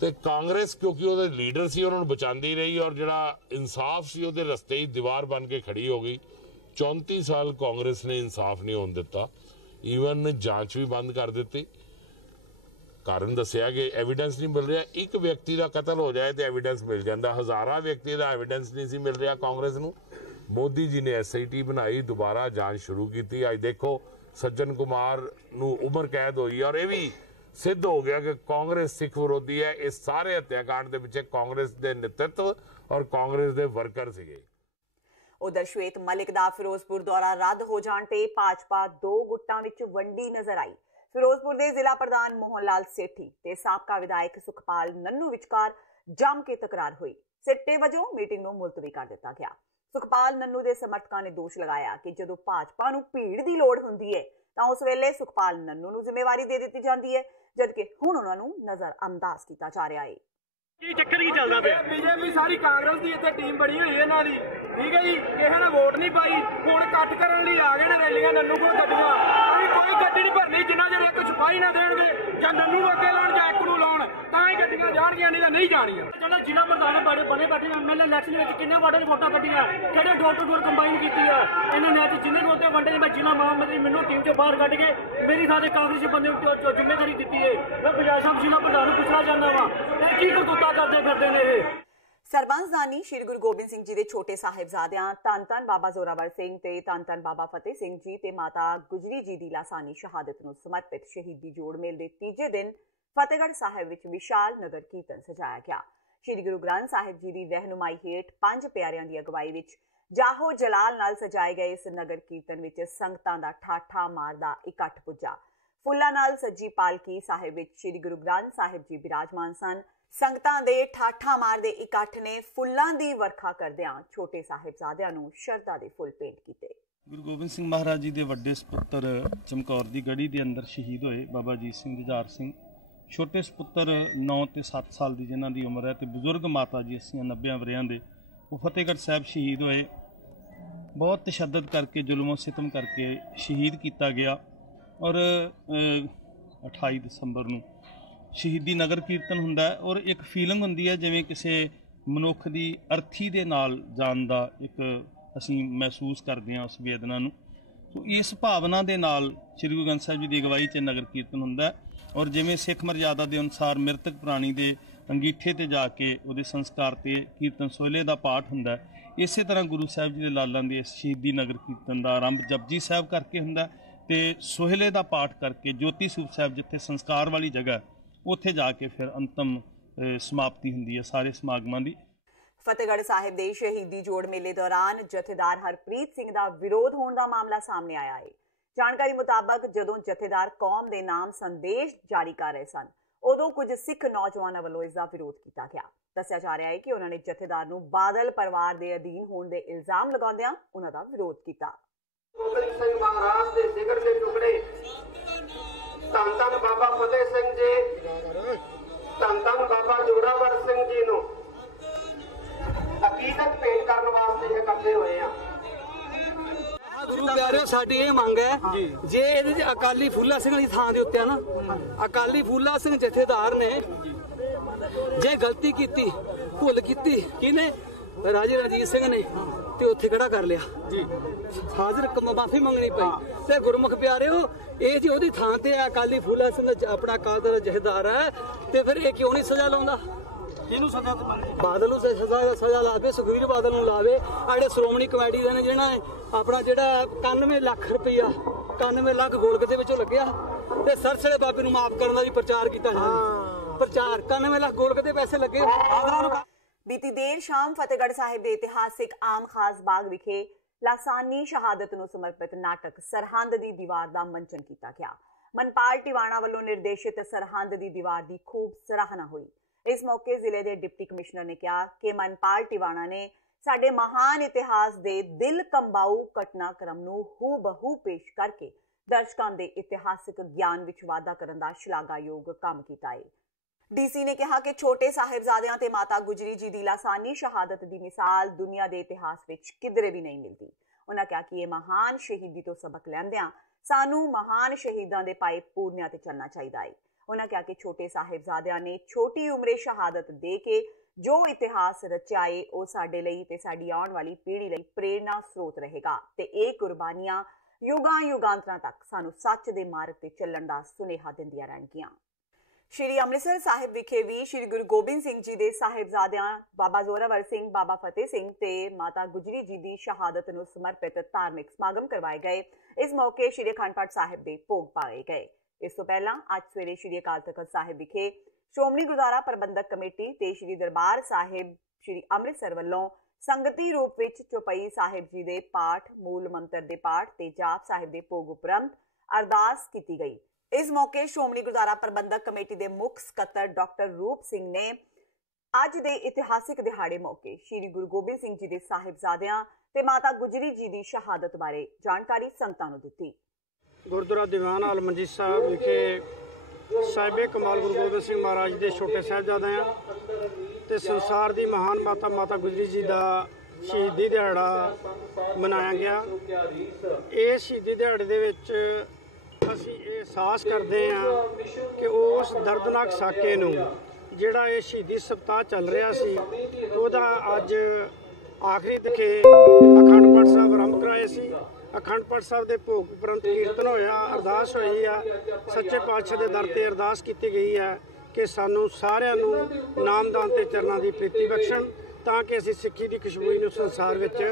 ਤੇ ਕਾਂਗਰਸ ਕਿਉਂਕਿ ਉਹਦੇ ਲੀਡਰ ਸੀ ਉਹਨਾਂ ਨੂੰ ਬਚਾਉਂਦੀ ਰਹੀ ਔਰ ਜਿਹੜਾ ਇਨਸਾਫ ਸੀ ਉਹਦੇ ਰਸਤੇ ਹੀ ਦੀਵਾਰ ਬਣ ਕੇ ਖੜੀ ਹੋ ਗਈ। 34 ਸਾਲ ਕਾਂਗਰਸ ਨੇ ਇਨਸਾਫ ਨਹੀਂ ਹੋਣ ਦਿੱਤਾ, ਈਵਨ ਜਾਂਚ ਵੀ ਬੰਦ ਕਰ ਦਿੱਤੀ। ਕਾਰਨ ਦੱਸਿਆ ਕਿ ਐਵੀਡੈਂਸ ਨਹੀਂ ਮਿਲ ਰਿਹਾ। ਇੱਕ ਵਿਅਕਤੀ ਦਾ ਕਤਲ ਹੋ ਜਾਏ ਤੇ ਐਵੀਡੈਂਸ ਮਿਲ ਜਾਂਦਾ, ਹਜ਼ਾਰਾਂ ਵਿਅਕਤੀ ਦਾ ਐਵੀਡੈਂਸ ਨਹੀਂ ਸੀ ਮਿਲ ਰਿਹਾ ਕਾਂਗਰਸ ਨੂੰ। ਮੋਦੀ ਜੀ ਨੇ SIT ਬਣਾਈ, ਦੁਬਾਰਾ ਜਾਂਚ ਸ਼ੁਰੂ ਕੀਤੀ। ਅੱਜ ਦੇਖੋ ਸੱਜਣ ਕੁਮਾਰ ਨੂੰ ਉਮਰ ਕੈਦ ਹੋਈ ਔਰ ਇਹ ਵੀ ਸਿੱਧ ਹੋ ਗਿਆ ਕਿ ਕਾਂਗਰਸ ਸਿੱਖ ਵਿਰੋਧੀ ਹੈ। ਇਸ ਸਾਰੇ ਹੱਤਿਆਕਾਂਡ ਦੇ ਪਿੱਛੇ ਕਾਂਗਰਸ ਦੇ ਨੇਤਰਤਵ ਔਰ ਕਾਂਗਰਸ ਦੇ ਵਰਕਰ ਸੀਗੇ। ਉਧਰ ਸ਼ਵੇਤ ਮਲਿਕ ਦਾ ਫਿਰੋਜ਼ਪੁਰ ਦੌਰਾ ਰੱਦ ਹੋ ਜਾਣ ਤੇ ਭਾਜਪਾ ਦੋ ਗੁੱਟਾਂ ਵਿੱਚ ਵੰਡੀ ਨਜ਼ਰ ਆਈ। ਫਿਰੋਜ਼ਪੁਰ ਦੇ ਜ਼ਿਲ੍ਹਾ ਪ੍ਰਧਾਨ ਮੋਹਨ ਲਾਲ ਸੇਠੀ ਤੇ ਸਾਬਕਾ ਵਿਧਾਇਕ ਸੁਖਪਾਲ ਨੰਨੂ ਵਿਚਕਾਰ ਜੰਮ ਕੇ ਤਕਰਾਰ ਹੋਈ। ਸਿੱਟੇ ਵਜੋਂ ਮੀਟਿੰਗ ਨੂੰ ਮੁਲਤਵੀ ਕਰ ਦਿੱਤਾ ਗਿਆ। ਸੁਖਪਾਲ ਨੰਨੂ ਦੇ ਸਮਰਥਕਾਂ ਨੇ ਦੋਸ਼ ਲਗਾਇਆ ਕਿ ਜਦੋਂ ਭਾਜਪਾ ਨੂੰ ਭੀੜ ਦੀ ਲੋੜ ਹੁੰਦੀ ਹੈ ਤਾਂ ਉਸ ਵੇਲੇ ਸੁਖਪਾਲ ਨੰਨੂ ਨੂੰ ਜ਼ਿੰਮੇਵਾਰੀ ਦੇ ਦਿੱਤੀ ਜਾਂਦੀ ਹੈ, ਜਦਕਿ ਹੁਣ ਉਹਨਾਂ ਨੂੰ ਨਜ਼ਰ ਅੰਦਾਜ਼ ਕੀਤਾ ਜਾ ਰਿਹਾ ਹੈ। ਕੀ ਚੱਕਰ ਕੀ ਚੱਲਦਾ ਪਿਆ? ਬੀਜੇਪੀ ਸਾਰੀ ਕਾਂਗਰਸ ਦੀ ਇੱਥੇ ਟੀਮ ਬਣੀ ਹੋਈ ਇਹਨਾਂ ਦੀ, ਠੀਕ ਹੈ ਜੀ। ਕਿਸੇ ਨੇ ਵੋਟ ਨਹੀਂ ਪਾਈ, ਹੁਣ ਇਕੱਠ ਕਰਨ ਲਈ ਆ ਗਏ ਨੇ ਰੈਲੀਆਂ ਨੰਨੂ ਕੋਲ ਗੱਡੀਆਂ। ਅਸੀਂ ਕੋਈ ਗੱਡੀ ਨਹੀਂ ਭਰਨੀ ਜਿੰਨਾ ਚਿਰ ਇੱਕ ਛਪਾਈ ਨਾ ਦੇਣਗੇ, ਜਾਂ ਨੰਨੂ ਨੂੰ ਅੱਗੇ ਲਾਉਣ ਜਾਂ ਇੱਕ ਨੂੰ ਲਾਉਣ, ਤਾਂ ਹੀ ਗੱਡੀਆਂ ਜਾਣਗੀਆਂ, ਨਹੀਂ ਤਾਂ ਨਹੀਂ ਜਾਣੀਆਂ। ਜਿਹੜਾ ਜ਼ਿਲ੍ਹਾ ਪ੍ਰਧਾਨ ਬਣੇ ਬੈਠੇ MLA ਇਲੈਕਸ਼ਨ ਵਿੱਚ ਕਿੰਨੇ ਵਾਰਡਾਂ 'ਚ ਵੋਟਾਂ ਕੱਢੀਆਂ, ਕਿਹੜੇ ਡੋਰ ਟੂ ਡੋਰ ਕੰਬਾਈਨ ਕੀਤੀ ਆ ਇਹਨਾਂ ਨੇ। ਅੱਜ ਜਿੰਨੇ ਵੋਟੇ ਵੰਡੇ ਨੇ, ਮੈਂ ਜ਼ਿਲ੍ਹਾ ਮਹਾਮੰਤਰੀ ਮੈਨੂੰ ਟੀਮ 'ਚੋਂ ਬਾਹਰ ਕੱਢ ਕੇ ਮੇਰੀ ਥਾਂ ਤੇ ਕਾਂਗਰਸੀ ਬੰਦੇ ਨੂੰ ਜ਼ਿੰਮੇਵਾਰੀ ਦਿੱਤੀ ਹੈ। ਮੈਂ ਪੰਜਾਬ ਸਾਹਿਬ ਜ਼ਿਲ੍ਹਾ ਪ੍ਰਧਾਨ ਨੂੰ ਪੁੱਛਣਾ ਚਾਹੁੰਦਾ ਵਾ, ਇਹ ਕੀ ਕਰਤੂਤਾਂ ਕਰਦੇ ਫਿਰਦੇ ਨੇ ਇਹ। ਸਰਬੰਸਦਾਨੀ ਸ਼੍ਰੀ ਗੁਰੂ ਗੋਬਿੰਦ ਸਿੰਘ ਜੀ ਦੇ ਛੋਟੇ ਸਾਹਿਬਜ਼ਾਦਿਆਂ ਧੰਨ ਧੰਨ ਬਾਬਾ ਜ਼ੋਰਾਵਰ ਸਿੰਘ ਤੇ ਧੰਨ ਧੰਨ ਬਾਬਾ ਫਤਿਹ ਸਿੰਘ ਜੀ ਤੇ ਮਾਤਾ ਗੁਜਰੀ ਜੀ ਦੀ ਲਾਸਾਨੀ ਸ਼ਹਾਦਤ ਨੂੰ ਸਮਰਪਿਤ ਸ਼ਹੀਦੀ ਜੋੜ ਮੇਲ ਦੇ ਤੀਜੇ ਦਿਨ ਫਤਿਹਗੜ੍ਹ ਸਾਹਿਬ ਵਿੱਚ ਵਿਸ਼ਾਲ ਨਗਰ ਕੀਰਤਨ ਸਜਾਇਆ ਗਿਆ। ਸ਼੍ਰੀ ਗੁਰੂ ਗ੍ਰੰਥ ਸਾਹਿਬ ਜੀ ਦੀ ਰਹਿਨੁਮਾਈ ਹੇਠ ਪੰਜ ਪਿਆਰਿਆਂ ਦੀ ਅਗਵਾਈ ਵਿੱਚ ਜਾਹੋ ਜਲਾਲ ਨਾਲ ਸਜਾਏ ਗਏ ਇਸ ਨਗਰ ਕੀਰਤਨ ਵਿੱਚ ਸੰਗਤਾਂ ਦਾ ਠਾਠਾ ਮਾਰਦਾ ਇਕੱਠ ਪੁੱਜਾ। ਫੁੱਲਾਂ ਨਾਲ ਸੱਜੀ ਪਾਲਕੀ ਸਾਹਿਬ ਵਿੱਚ ਸ਼੍ਰੀ ਗੁਰੂ ਗ੍ਰੰਥ ਸਾਹਿਬ ਜੀ ਬਿਰਾਜਮਾਨ ਸਨ। ਸੰਗਤਾਂ ਦੇ ਠਾਠਾ ਮਾਰਦੇ ਇਕੱਠ ਨੇ ਫੁੱਲਾਂ ਦੀ ਵਰਖਾ ਕਰਦਿਆਂ ਛੋਟੇ ਸਾਹਿਬਜ਼ਾਦਿਆਂ ਨੂੰ ਸ਼ਰਧਾ ਦੇ ਫੁੱਲ ਭੇਟ ਕੀਤੇ। ਗੁਰੂ ਗੋਬਿੰਦ ਸਿੰਘ ਮਹਾਰਾਜ ਜੀ ਦੇ ਵੱਡੇ ਸਪੁੱਤਰ ਚਮਕੌਰ ਦੀ ਗੜੀ ਦੇ ਅੰਦਰ ਸ਼ਹੀਦ ਹੋਏ ਬਾਬਾ ਅਜੀਤ ਸਿੰਘ ਜੁਝਾਰ ਸਿੰਘ। ਛੋਟੇ ਸਪੁੱਤਰ 9 ਤੇ 7 ਸਾਲ ਦੀ ਜਿਨ੍ਹਾਂ ਦੀ ਉਮਰ ਹੈ ਤੇ ਬਜ਼ੁਰਗ ਮਾਤਾ ਜੀ 80-90 ਵਰਿਆਂ ਦੇ, ਉਹ ਫਤਿਹਗੜ੍ਹ ਸਾਹਿਬ ਸ਼ਹੀਦ ਹੋਏ। ਬਹੁਤ ਤਸ਼ੱਦਦ ਕਰਕੇ, ਜ਼ੁਲਮੋ ਸਿਤਮ ਕਰਕੇ ਸ਼ਹੀਦ ਕੀਤਾ ਗਿਆ। ਔਰ 28 ਦਸੰਬਰ ਨੂੰ ਸ਼ਹੀਦੀ ਨਗਰ ਕੀਰਤਨ ਹੁੰਦਾ ਹੈ ਔਰ ਇੱਕ ਫੀਲਿੰਗ ਹੁੰਦੀ ਹੈ ਜਿਵੇਂ ਕਿਸੇ ਮਨੁੱਖ ਦੀ ਅਰਥੀ ਦੇ ਨਾਲ ਜਾਣ ਦਾ ਇੱਕ ਅਸੀਂ ਮਹਿਸੂਸ ਕਰਦੇ ਹਾਂ ਉਸ ਵੇਦਨਾ ਨੂੰ। ਸੋ ਇਸ ਭਾਵਨਾ ਦੇ ਨਾਲ ਸ਼੍ਰੀ ਗੁਰੂ ਗ੍ਰੰਥ ਸਾਹਿਬ ਜੀ ਦੀ ਅਗਵਾਈ 'ਚ ਨਗਰ ਕੀਰਤਨ ਹੁੰਦਾ ਔਰ ਜਿਵੇਂ ਸਿੱਖ ਮਰਜ਼ਾਦਾ ਦੇ ਅਨੁਸਾਰ ਮ੍ਰਿਤਕ ਪ੍ਰਾਣੀ ਦੇ ਅੰਗੀਠੇ ਤੇ ਜਾ ਕੇ ਉਹਦੇ ਸੰਸਕਾਰ ਤੇ ਕੀਰਤਨ ਸੋਹਲੇ ਦਾ ਪਾਠ ਹੁੰਦਾ, ਇਸੇ ਤਰ੍ਹਾਂ ਗੁਰੂ ਸਾਹਿਬ ਜੀ ਦੇ ਲਾਲਾਂ ਦੇ ਸ਼ਹੀਦੀ ਨਗਰ ਕੀਰਤਨ ਦਾ ਆਰੰਭ ਜਪਜੀ ਸਾਹਿਬ ਕਰਕੇ ਹੁੰਦਾ ਤੇ ਸੋਹਲੇ ਦਾ ਪਾਠ ਕਰਕੇ ਜੋਤੀ ਸਰੂਪ ਸਾਹਿਬ ਜਿੱਥੇ ਸੰਸਕਾਰ ਵਾਲੀ ਜਗ੍ਹਾ ਉੱਥੇ ਜਾ ਕੇ ਫਿਰ ਅੰਤਮ ਸਮਾਪਤੀ ਹੁੰਦੀ ਹੈ ਸਾਰੇ ਸਮਾਗਮਾਂ ਦੀ। ਫਤਿਹਗੜ੍ਹ ਸਾਹਿਬ ਦੇ ਸ਼ਹੀਦੀ ਜੋੜ ਮੇਲੇ ਦੌਰਾਨ ਜਥੇਦਾਰ ਹਰਪ੍ਰੀਤ ਸਿੰਘ ਦਾ ਵਿਰੋਧ ਹੋਣ ਦਾ ਮਾਮਲਾ ਸਾਹਮਣੇ ਆਇਆ ਹੈ। ਜਾਣਕਾਰੀ ਮੁਤਾਬਕ ਜਦੋਂ ਜਥੇਦਾਰ ਕੌਮ ਦੇ ਨਾਮ ਸੰਦੇਸ਼ ਜਾਰੀ ਕਰ ਰਹੇ ਸਨ, ਉਦੋਂ ਕੁਝ ਸਿੱਖ ਨੌਜਵਾਨਾਂ ਵੱਲੋਂ ਇਸ ਦਾ ਵਿਰੋਧ ਕੀਤਾ ਗਿਆ। ਦੱਸਿਆ ਜਾ ਰਿਹਾ ਹੈ ਕਿ ਉਹਨਾਂ ਨੇ ਜਥੇਦਾਰ ਨੂੰ ਬਾਦਲ ਪਰਿਵਾਰ ਦੇ ਅਧੀਨ ਹੋਣ ਦੇ ਇਲਜ਼ਾਮ ਲਗਾਉਂਦਿਆਂ ਉਹਨਾਂ ਦਾ ਵਿਰੋਧ ਕੀਤਾ। ਗੋਬਿੰਦ ਸਿੰਘ ਮਹਾਰਾਜ ਦੇ ਜ਼ਿਕਰ ਦੇ ਟੁਕੜੇ ਧੰਨ ਧੰਨ ਬਾਬਾ ਫਤਿਹ ਸਿੰਘ ਜੀ, ਧੰਨ ਧੰਨ ਬਾਬਾ ਜੋਰਾਵਰ ਸਿੰਘ ਜੀ ਨੂੰ ਅਕੀਦਤ ਭੇਟ ਕਰਨ ਵਾਸਤੇ ਇਕੱਠੇ ਹੋਏ ਆ। ਗੁਰੂ ਪਿਆਰਿਓ, ਸਾਡੀ ਇਹ ਮੰਗ ਹੈ ਜੇ ਇਹਦੇ ਚ ਅਕਾਲੀ ਫੂਲਾ ਸਿੰਘ ਦੀ ਥਾਂ ਦੇ ਉੱਤੇ ਨਾ ਅਕਾਲੀ ਫੂਲਾ ਸਿੰਘ ਜਥੇਦਾਰ ਨੇ ਜੇ ਗਲਤੀ ਕੀਤੀ, ਭੁੱਲ ਕੀਤੀ, ਕਿਹਨੇ? ਰਾਜੇ ਰਣਜੀਤ ਸਿੰਘ ਨੇ, ਤੇ ਉੱਥੇ ਖੜਾ ਕਰ ਲਿਆ ਜੀ, ਹਾਜ਼ਰ ਮਾਫੀ ਮੰਗਣੀ ਪਈ। ਤੇ ਗੁਰਮੁਖ ਪਿਆਰਿਓ, ਇਹ ਜੀ ਉਹਦੀ ਥਾਂ ਤੇ ਅਕਾਲੀ ਫੂਲਾ ਸਿੰਘ ਆਪਣਾ ਕਾਦਰ ਜਥੇਦਾਰ ਹੈ, ਤੇ ਫਿਰ ਇਹ ਕਿਉਂ ਨਹੀਂ ਸਜ਼ਾ ਲਾਉਂਦਾ? ਇਹਨੂੰ ਸਜ਼ਾ ਬਾਦਲ ਨੂੰ ਸਜ਼ਾ ਲਾਵੇ, ਸੁਖਬੀਰ ਬਾਦਲ ਨੂੰ ਲਾਵੇ। ਜਿਹੜੇ ਸ਼੍ਰੋਮਣੀ ਕਮੇਟੀ ਦੇ ਨੇ ਜਿਹਨਾਂ ਆਪਣਾ ਜਿਹੜਾ 91 ਲੱਖ ਰੁਪਈਆ 91 ਲੱਖ ਗੋਲਕ ਦੇ ਵਿੱਚੋਂ ਲੱਗਿਆ, ਤੇ ਸਰਸੜੇ ਬਾਬੇ ਨੂੰ ਮਾਫ ਕਰਨ ਦਾ ਵੀ ਪ੍ਰਚਾਰ ਕੀਤਾ ਜਾਵੇ। ਪਰ 491 ਲੱਖ ਗੋਲਕ ਦੇ ਪੈਸੇ ਲੱਗੇ। ਬੀਤੀ ਦੇਰ ਸ਼ਾਮ ਫਤਿਹਗੜ੍ਹ ਸਾਹਿਬ ਦੇ ਇਤਿਹਾਸਿਕ ਆਮ ਖਾਸ ਬਾਗ ਵਿਖੇ ਲਾਸਾਨੀ ਸ਼ਹਾਦਤ ਨੂੰ ਸਮਰਪਿਤ ਨਾਟਕ ਸਰਹੰਦ ਦੀ ਦੀਵਾਰ ਦਾ ਮੰਚਨ ਕੀਤਾ ਗਿਆ। ਮਨਪਾਲ ਟਿਵਾਣਾ ਵੱਲੋਂ ਨਿਰਦੇਸ਼ਿਤ ਸਰਹੰਦ ਦੀ ਦੀਵਾਰ ਦੀ ਖੂਬ ਸਰਾਹਨਾ ਹੋਈ। ਇਸ ਮੌਕੇ ਜ਼ਿਲ੍ਹੇ ਦੇ ਡਿਪਟੀ ਕਮਿਸ਼ਨਰ ਨੇ ਕਿਹਾ ਕਿ ਮਨਪਾਲ ਟਿਵਾਣਾ ਨੇ ਸਾਡੇ ਮਹਾਨ ਇਤਿਹਾਸ ਦੇ ਦਿਲ ਕੰਬਾਊ ਘਟਨਾਕ੍ਰਮ ਨੂੰ ਹੂਬਹੂ ਪੇਸ਼ ਕਰਕੇ ਦਰਸ਼ਕਾਂ ਦੇ ਇਤਿਹਾਸਿਕ ਗਿਆਨ ਵਿੱਚ ਵਾਧਾ ਕਰਨ ਦਾ ਸ਼ਲਾਘਾਯੋਗ ਕੰਮ ਕੀਤਾ ਹੈ। ਡੀਸੀ ਨੇ ਕਿਹਾ ਕਿ ਛੋਟੇ ਸਾਹਿਬਜ਼ਾਦਿਆਂ ਤੇ ਮਾਤਾ ਗੁਜਰੀ ਜੀ ਦੀ ਲਾਸਾਨੀ ਸ਼ਹਾਦਤ ਦੀ ਮਿਸਾਲ ਦੁਨੀਆ ਦੇ ਇਤਿਹਾਸ ਵਿੱਚ ਕਿਧਰੇ ਵੀ ਨਹੀਂ ਮਿਲਦੀ। ਉਹਨਾਂ ਕਿਹਾ ਕਿ ਇਹ ਮਹਾਨ ਸ਼ਹੀਦੀ ਤੋਂ ਸਬਕ ਲੈਂਦਿਆਂ ਸਾਨੂੰ ਮਹਾਨ ਸ਼ਹੀਦਾਂ ਦੇ ਪਾਏ ਪੂਰਨਿਆਂ ਤੇ ਚੱਲਣਾ ਚਾਹੀਦਾ ਹੈ। ਉਹਨਾਂ ਕਿਹਾ ਕਿ ਛੋਟੇ ਸਾਹਿਬਜ਼ਾਦਿਆਂ ਨੇ ਛੋਟੀ ਉਮਰੇ ਸ਼ਹਾਦਤ ਦੇ ਕੇ ਜੋ ਇਤਿਹਾਸ ਰਚਾਏ ਉਹ ਸਾਡੇ ਲਈ ਤੇ ਸਾਡੀ ਆਉਣ ਵਾਲੀ ਪੀੜ੍ਹੀ ਲਈ ਪ੍ਰੇਰਨਾ ਸਰੋਤ ਰਹੇਗਾ ਤੇ ਇਹ ਕੁਰਬਾਨੀਆਂ ਯੁਗਾਂ ਯੁਗਾਂਤਰਾਂ ਤੱਕ ਸਾਨੂੰ ਸੱਚ ਦੇ ਮਾਰਗ ਤੇ ਚੱਲਣ ਦਾ ਸੁਨੇਹਾ ਦਿੰਦੀਆਂ ਰਹਿਣਗੀਆਂ। ਸ਼੍ਰੀ ਅੰਮ੍ਰਿਤਸਰ ਸਾਹਿਬ ਵਿਖੇ ਵੀ ਸ਼੍ਰੀ ਗੁਰੂ ਗੋਬਿੰਦ ਸਿੰਘ ਜੀ ਦੇ ਸਾਹਿਬਜ਼ਾਦਿਆਂ ਬਾਬਾ ਜ਼ੋਰਾਵਰ ਸਿੰਘ, ਬਾਬਾ ਫਤਿਹ ਸਿੰਘ ਤੇ ਮਾਤਾ ਗੁਜਰੀ ਜੀ ਦੀ ਸ਼ਹਾਦਤ ਨੂੰ ਸਮਰਪਿਤ ਧਾਰਮਿਕ ਸਮਾਗਮ ਕਰਵਾਏ ਗਏ। ਇਸ ਮੌਕੇ ਸ਼੍ਰੀ ਅਖੰਡ ਪਾਠ ਸਾਹਿਬ ਦੇ ਭੋਗ ਪਾਏ ਗਏ। ਇਸ ਤੋਂ ਪਹਿਲਾਂ ਅੱਜ ਸਵੇਰੇ ਸ਼੍ਰੀ ਅਕਾਲ ਤਖ਼ਤ ਸਾਹਿਬ ਵਿਖੇ ਸ਼੍ਰੋਮਣੀ ਗੁਰਦੁਆਰਾ ਪ੍ਰਬੰਧਕ ਕਮੇਟੀ ਤੇ ਸ਼੍ਰੀ ਦਰਬਾਰ ਸਾਹਿਬ ਸ਼੍ਰੀ ਅੰਮ੍ਰਿਤਸਰ ਵੱਲੋਂ ਸੰਗਤੀ ਰੂਪ ਵਿੱਚ ਚੌਪਈ ਸਾਹਿਬ ਜੀ ਦੇ ਪਾਠ, ਮੂਲ ਮੰਤਰ ਦੇ ਪਾਠ ਤੇ ਜਾਪ ਸਾਹਿਬ ਦੇ ਭੋਗ ਉਪਰੰਤ ਅਰਦਾਸ ਕੀਤੀ ਗਈ। ਇਸ ਮੌਕੇ ਸ਼੍ਰੋਮਣੀ ਗੁਰਦੁਆਰਾ ਪ੍ਰਬੰਧਕ ਕਮੇਟੀ ਦੇ ਮੁੱਖ ਸਕੱਤਰ ਡਾਕਟਰ ਰੂਪ ਸਿੰਘ ਨੇ ਅੱਜ ਦੇ ਇਤਿਹਾਸਿਕ ਦਿਹਾੜੇ ਮੌਕੇ ਸ਼੍ਰੀ ਗੁਰੂ ਗੋਬਿੰਦ ਸਿੰਘ ਜੀ ਦੇ ਸਾਹਿਬਜ਼ਾਦਿਆਂ ਤੇ ਮਾਤਾ ਗੁਜਰੀ ਜੀ ਦੀ ਸ਼ਹਾਦਤ ਬਾਰੇ ਜਾਣਕਾਰੀ ਸੰਗਤਾਂ ਨੂੰ ਦਿੱਤੀ। ਗੁਰਦੁਆਰਾ ਦੀਵਾਨ ਹਾਲ ਮੰਜੀ ਸਾਹਿਬ ਵਿਖੇ ਸਾਹਿਬੇ ਕਮਾਲ ਗੁਰੂ ਗੋਬਿੰਦ ਸਿੰਘ ਮਹਾਰਾਜ ਦੇ ਛੋਟੇ ਸਾਹਿਬਜ਼ਾਦੇ ਆ ਤੇ ਸੰਸਾਰ ਦੀ ਮਹਾਨ ਮਾਤਾ ਗੁਜਰੀ ਜੀ ਦਾ ਸ਼ਹੀਦੀ ਦਿਹਾੜਾ ਮਨਾਇਆ ਗਿਆ। ਇਹ ਸ਼ਹੀਦੀ ਦਿਹਾੜੇ ਦੇ ਵਿੱਚ ਅਸੀਂ ਇਹ ਅਹਿਸਾਸ ਕਰਦੇ ਹਾਂ ਕਿ ਉਸ ਦਰਦਨਾਕ ਸਾਕੇ ਨੂੰ ਜਿਹੜਾ ਇਹ ਸ਼ਹੀਦੀ ਸਪਤਾਹ ਚੱਲ ਰਿਹਾ ਸੀ ਉਹਦਾ ਅੱਜ ਆਖਰੀ ਦਿਖੇ ਅਖੰਡ ਪਾਠ ਸਾਹਿਬ ਆਰੰਭ ਕਰਾਏ ਸੀ। ਅਖੰਡ ਪਾਠ ਸਾਹਿਬ ਦੇ ਭੋਗ ਉਪਰੰਤ ਕੀਰਤਨ ਹੋਇਆ, ਅਰਦਾਸ ਹੋਈ ਆ। ਸੱਚੇ ਪਾਤਸ਼ਾਹ ਦੇ ਦਰ ਤੇ ਅਰਦਾਸ ਕੀਤੀ ਗਈ ਹੈ ਕਿ ਸਾਨੂੰ ਸਾਰਿਆਂ ਨੂੰ ਨਾਮਦਾਨ ਤੇ ਚਰਨਾਂ ਦੀ ਪ੍ਰੀਤੀ ਬਖਸ਼ਣ ਤਾਂ ਕਿ ਅਸੀਂ ਸਿੱਖੀ ਦੀ ਖੁਸ਼ਬੂ ਨੂੰ ਸੰਸਾਰ ਵਿੱਚ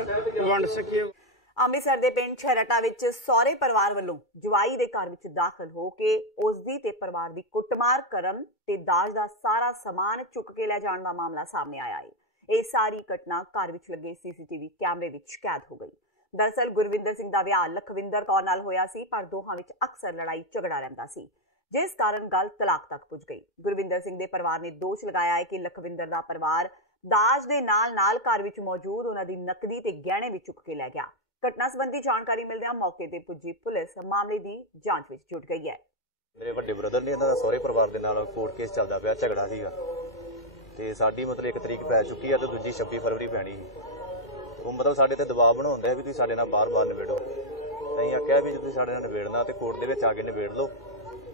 ਵੰਡ ਸਕੀਏ। ਅੰਮ੍ਰਿਤਸਰ ਦੇ ਪਿੰਡ ਛਰਟਾ ਵਿੱਚ ਸਹੁਰੇ ਪਰਿਵਾਰ ਵੱਲੋਂ ਜਵਾਈ ਦੇ ਘਰ ਵਿੱਚ ਦਾਖਲ ਹੋ ਕੇ ਉਸ ਦੀ ਤੇ ਪਰਿਵਾਰ ਦੀ ਕੁੱਟਮਾਰ ਕਰਨ ਤੇ ਦਾਜ ਦਾ ਸਾਰਾ ਸਮਾਨ ਚੁੱਕ ਕੇ ਲੈ ਜਾਣ ਦਾ ਮਾਮਲਾ ਸਾਹਮਣੇ ਆਇਆ ਹੈ। ਇਹ ਸਾਰੀ ਘਟਨਾ ਘਰ ਵਿੱਚ ਲੱਗੇ ਸੀਸੀਟੀਵੀ ਕੈਮਰੇ ਵਿੱਚ ਕੈਦ ਹੋ ਗਈ। ਦਰਅਸਲ ਗੁਰਵਿੰਦਰ ਸਿੰਘ ਦਾ ਵਿਆਹ ਲਖਵਿੰਦਰ ਕੌਰ ਨਾਲ ਹੋਇਆ ਸੀ, ਪਰ ਦੋਹਾਂ ਵਿੱਚ ਅਕਸਰ ਲੜਾਈ ਝਗੜਾ ਰਹਿੰਦਾ ਸੀ, ਜਿਸ ਕਾਰਨ ਗੱਲ ਤਲਾਕ ਤੱਕ ਪੁੱਜ ਗਈ। ਗੁਰਵਿੰਦਰ ਸਿੰਘ ਦੇ ਪਰਿਵਾਰ ਨੇ ਦੋਸ਼ ਲਗਾਇਆ ਹੈ ਕਿ ਲਖਵਿੰਦਰ ਦਾ ਪਰਿਵਾਰ ਦਾਜ ਦੇ ਨਾਲ ਕਾਰ ਵਿੱਚ ਮੌਜੂਦ ਉਹਨਾਂ ਦੀ ਨਕਦੀ ਤੇ ਗਹਿਣੇ ਵੀ ਚੁੱਕ ਕੇ ਲੈ ਗਿਆ। ਘਟਨਾ ਸੰਬੰਧੀ ਜਾਣਕਾਰੀ ਮਿਲਦਿਆਂ ਮੌਕੇ ਤੇ ਪੁੱਜੀ ਪੁਲਿਸ ਮਾਮਲੇ ਦੀ ਜਾਂਚ ਵਿੱਚ ਜੁਟ ਗਈ ਹੈ। ਮੇਰੇ ਵੱਡੇ ਬ੍ਰਦਰ ਨੇ ਇਹਨਾਂ ਦਾ ਸਹੁਰੇ ਪਰਿਵਾਰ ਦੇ ਨਾਲ ਕੋਰਟ ਕੇਸ ਚੱਲਦਾ ਪਿਆ, ਝਗੜਾ ਸੀਗਾ ਤੇ ਸਾਡੀ ਮਤਲਬ 1 ਤਰੀਕ ਪੈ ਚੁੱਕੀ ਆ ਤੇ ਦੂਜੀ 26 ਫਰਵਰੀ ਪੈਣੀ ਸੀ। ਉਹ ਮਤਲਬ ਸਾਡੇ ਤੇ ਦਬਾਅ ਬਣਾਉਂਦਾ ਹੈ ਵੀ ਤੁਸੀਂ ਸਾਡੇ ਨਾਲ ਬਾਰ-ਬਾਰ ਨਿਬੇੜੋ। ਅਸੀਂ ਆਖਿਆ ਵੀ ਜੇ ਤੁਸੀਂ ਸਾਡੇ ਨਾਲ ਨਿਬੇੜਨਾ ਤੇ ਕੋਰਟ ਦੇ ਵਿੱਚ ਆ ਕੇ ਨਿਬੇੜ ਲਓ,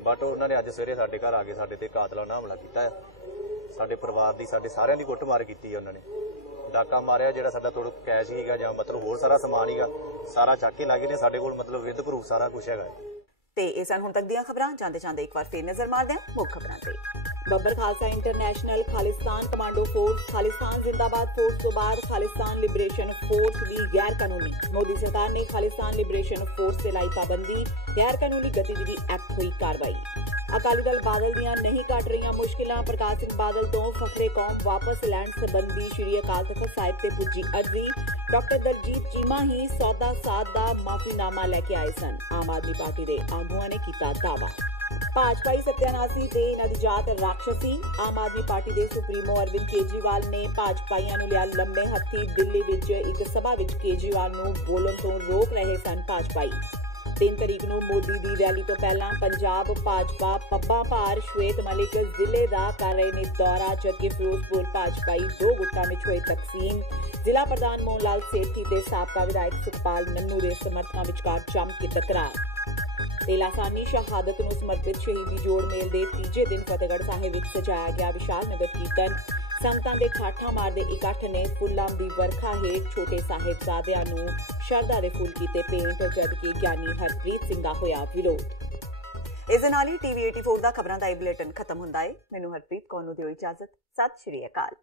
ਬਟ ਉਹਨਾਂ ਨੇ ਅੱਜ ਸਵੇਰੇ ਸਾਡੇ ਘਰ ਆ ਕੇ ਸਾਡੇ ਤੇ ਕਾਤਲਾਨਾ ਹਮਲਾ ਕੀਤਾ ਹੈ। ਸਾਡੇ ਪਰਿਵਾਰ ਦੀ, ਸਾਡੇ ਸਾਰਿਆਂ ਦੀ ਕੁੱਟਮਾਰ ਕੀਤੀ ਹੈ ਉਹਨਾਂ ਨੇ। ਡਾਕਾ ਮਾਰਿਆ, ਜਿਹੜਾ ਸਾਡਾ ਥੋੜਾ ਕੈਸ਼ ਸੀਗਾ ਜਾਂ ਮਤਲਬ ਹੋਰ ਸਾਰਾ ਸਮਾਨ ਸੀਗਾ ਸਾਰਾ ਚੱਕ ਕੇ ਲੱਗੇ ਨੇ। ਸਾਡੇ ਕੋਲ ਮਤਲਬ ਵਿਦ ਪ੍ਰੂਫ ਸਾਰਾ ਕੁਝ ਹੈਗਾ। ਤੇ ਇਹ ਸਨ ਹੁਣ ਤੱਕ ਦੀਆਂ ਖਬਰਾਂ। ਜਾਂਦੇ ਇੱਕ ਵਾਰ ਫੇਰ ਨਜ਼ਰ ਮਾਰਦੇ ਹਾਂ ਮੁੱਖ ਖਬਰਾਂ ਤੇ। Babbar Khalsa International Khalistan commando force Khalistan Zindabad force ਤੋਂ ਬਾਅਦ ਖਾਲਿਸਤਾਨ ਲਿਬਰੇਸ਼ਨ ਫੋਰਸ ਵੀ ਗੈਰ ਕਾਨੂੰਨੀ। ਮੋਦੀ ਸਰਕਾਰ ਨੇ ਖਾਲਿਸਤਾਨ ਲਿਬਰੇਸ਼ਨ ਫੋਰਸ ਤੇ ਲਾਈ ਪਾਬੰਦੀ। ਗੈਰ ਕਾਨੂੰਨੀ ਗਤੀਵਿਧੀ ਐਕਟ ਹੋਈ ਕਾਰਵਾਈ। ਅਕਾਲੀ ਦਲ ਬਾਦਲ ਦੀਆਂ ਨਹੀਂ ਕੱਟ ਰਹੀਆਂ ਮੁਸ਼ਕਿਲਾਂ। ਪ੍ਰਕਾਸ਼ ਸਿੰਘ ਬਾਦਲ ਤੋਂ ਫਖਰੇ ਕੌਮ ਵਾਪਸ ਲੈਣ ਸੰਬੰਧੀ ਸ਼੍ਰੀ ਅਕਾਲ ਤਖ਼ਤ ਸਾਹਿਬ ਤੇ ਪੁੱਜੀ ਅਰਜ਼ੀ। ਡਾਕਟਰ ਦਲਜੀਤ ਚੀਮਾ ਹੀ ਸੌਦਾ ਸਾਧ ਦਾ ਮਾਫੀਨਾਮਾ ਲੈ ਕੇ ਆਏ ਸਨ। ਆਮ ਆਦਮੀ ਪਾਰਟੀ ਦੇ ਆਗੂਆਂ ਨੇ ਕੀਤਾ ਦਾਅਵਾ। ਭਾਜਪਾਈ ਸਤਿਆਨਾਸੀ ਤੇ ਇਹਨਾਂ ਦੀ ਜਾਤ ਰਾਖਸ਼ੀ। ਆਮ ਆਦਮੀ ਪਾਰਟੀ ਦੇ ਸੁਪਰੀਮੋ ਅਰਵਿੰਦ ਕੇਜਰੀਵਾਲ ਨੇ ਭਾਜਪਾਈਆਂ ਨੂੰ ਲਿਆ ਲੰਮੇ ਹੱਥੀ। ਦਿੱਲੀ ਵਿੱਚ ਇੱਕ ਸਭਾ ਵਿੱਚ ਕੇਜਰੀਵਾਲ ਨੂੰ ਬੋਲਣ ਤੋਂ ਰੋਕ ਰਹੇ ਸਨ ਭਾਜਪਾਈ। 3 ਤਰੀਕ ਨੂੰ ਮੋਦੀ ਦੀ ਰੈਲੀ ਤੋਂ ਪਹਿਲਾਂ ਪੰਜਾਬ ਭਾਜਪਾ ਪੱਬਾਂ ਭਾਰ। ਸ਼ਵੇਤ ਮਲਿਕ ਜ਼ਿਲ੍ਹੇ ਦਾ ਕਰ ਰਹੇ ਨੇ ਦੌਰਾ, ਜਦਕਿ ਫਿਰੋਜ਼ਪੁਰ ਭਾਜਪਾਈ 2 ਗੁੱਟਾਂ ਵਿੱਚ ਹੋਏ ਤਕਸੀਮ। ਜ਼ਿਲ੍ਹਾ ਪ੍ਰਧਾਨ ਮੋਹਨ ਲਾਲ ਸੇਠੀ ਤੇ ਸਾਬਕਾ ਵਿਧਾਇਕ ਸੁਖਪਾਲ ਨੰਨੂ ਦੇ ਸਮਰਥਕਾਂ ਵਿਚਕਾਰ ਜੰਮ ਕੇ ਟਕਰਾਅ। ਤੇ ਲਾਸਾਨੀ ਸ਼ਹਾਦਤ ਨੂੰ ਸਮਰਪਿਤ ਸ਼ਹੀਦੀ ਜੋੜ ਮੇਲ ਦੇ ਤੀਜੇ ਦਿਨ ਫਤਿਹਗੜ੍ਹ ਸਾਹਿਬ ਵਿੱਚ ਸਜਾਇਆ ਗਿਆ ਵਿਸ਼ਾਲ ਨਗਰ ਕੀਰਤਨ। ਸੰਗਤਾਂ ਦੇ ਠਾਠਾਂ ਮਾਰਦੇ ਇਕੱਠ ਨੇ ਫੁੱਲਾਂ ਦੀ ਵਰਖਾ ਹੇਠ ਛੋਟੇ ਸਾਹਿਬਜ਼ਾਦਿਆਂ ਨੂੰ ਸ਼ਰਧਾ ਦੇ ਫੁੱਲ ਕੀਤੇ ਭੇਂਟ, ਜਦਕਿ ਗਿਆਨੀ ਹਰਪ੍ਰੀਤ ਸਿੰਘ ਦਾ ਹੋਇਆ ਵਿਰੋਧ। ਇਸ ਦੇ ਨਾਲ ਹੀ TV 84 ਦਾ ਖਬਰਾਂ ਦਾ ਇਹ ਬੁਲੇਟਿਨ ਖਤਮ ਹੁੰਦਾ ਹੈ। ਮੈਨੂੰ ਹਰਪ੍ਰੀਤ ਕੌਰ ਨੂੰ ਦਿਓ ਇਜਾਜ਼ਤ। ਸਤਿ ਸ਼੍ਰੀ ਅਕਾਲ।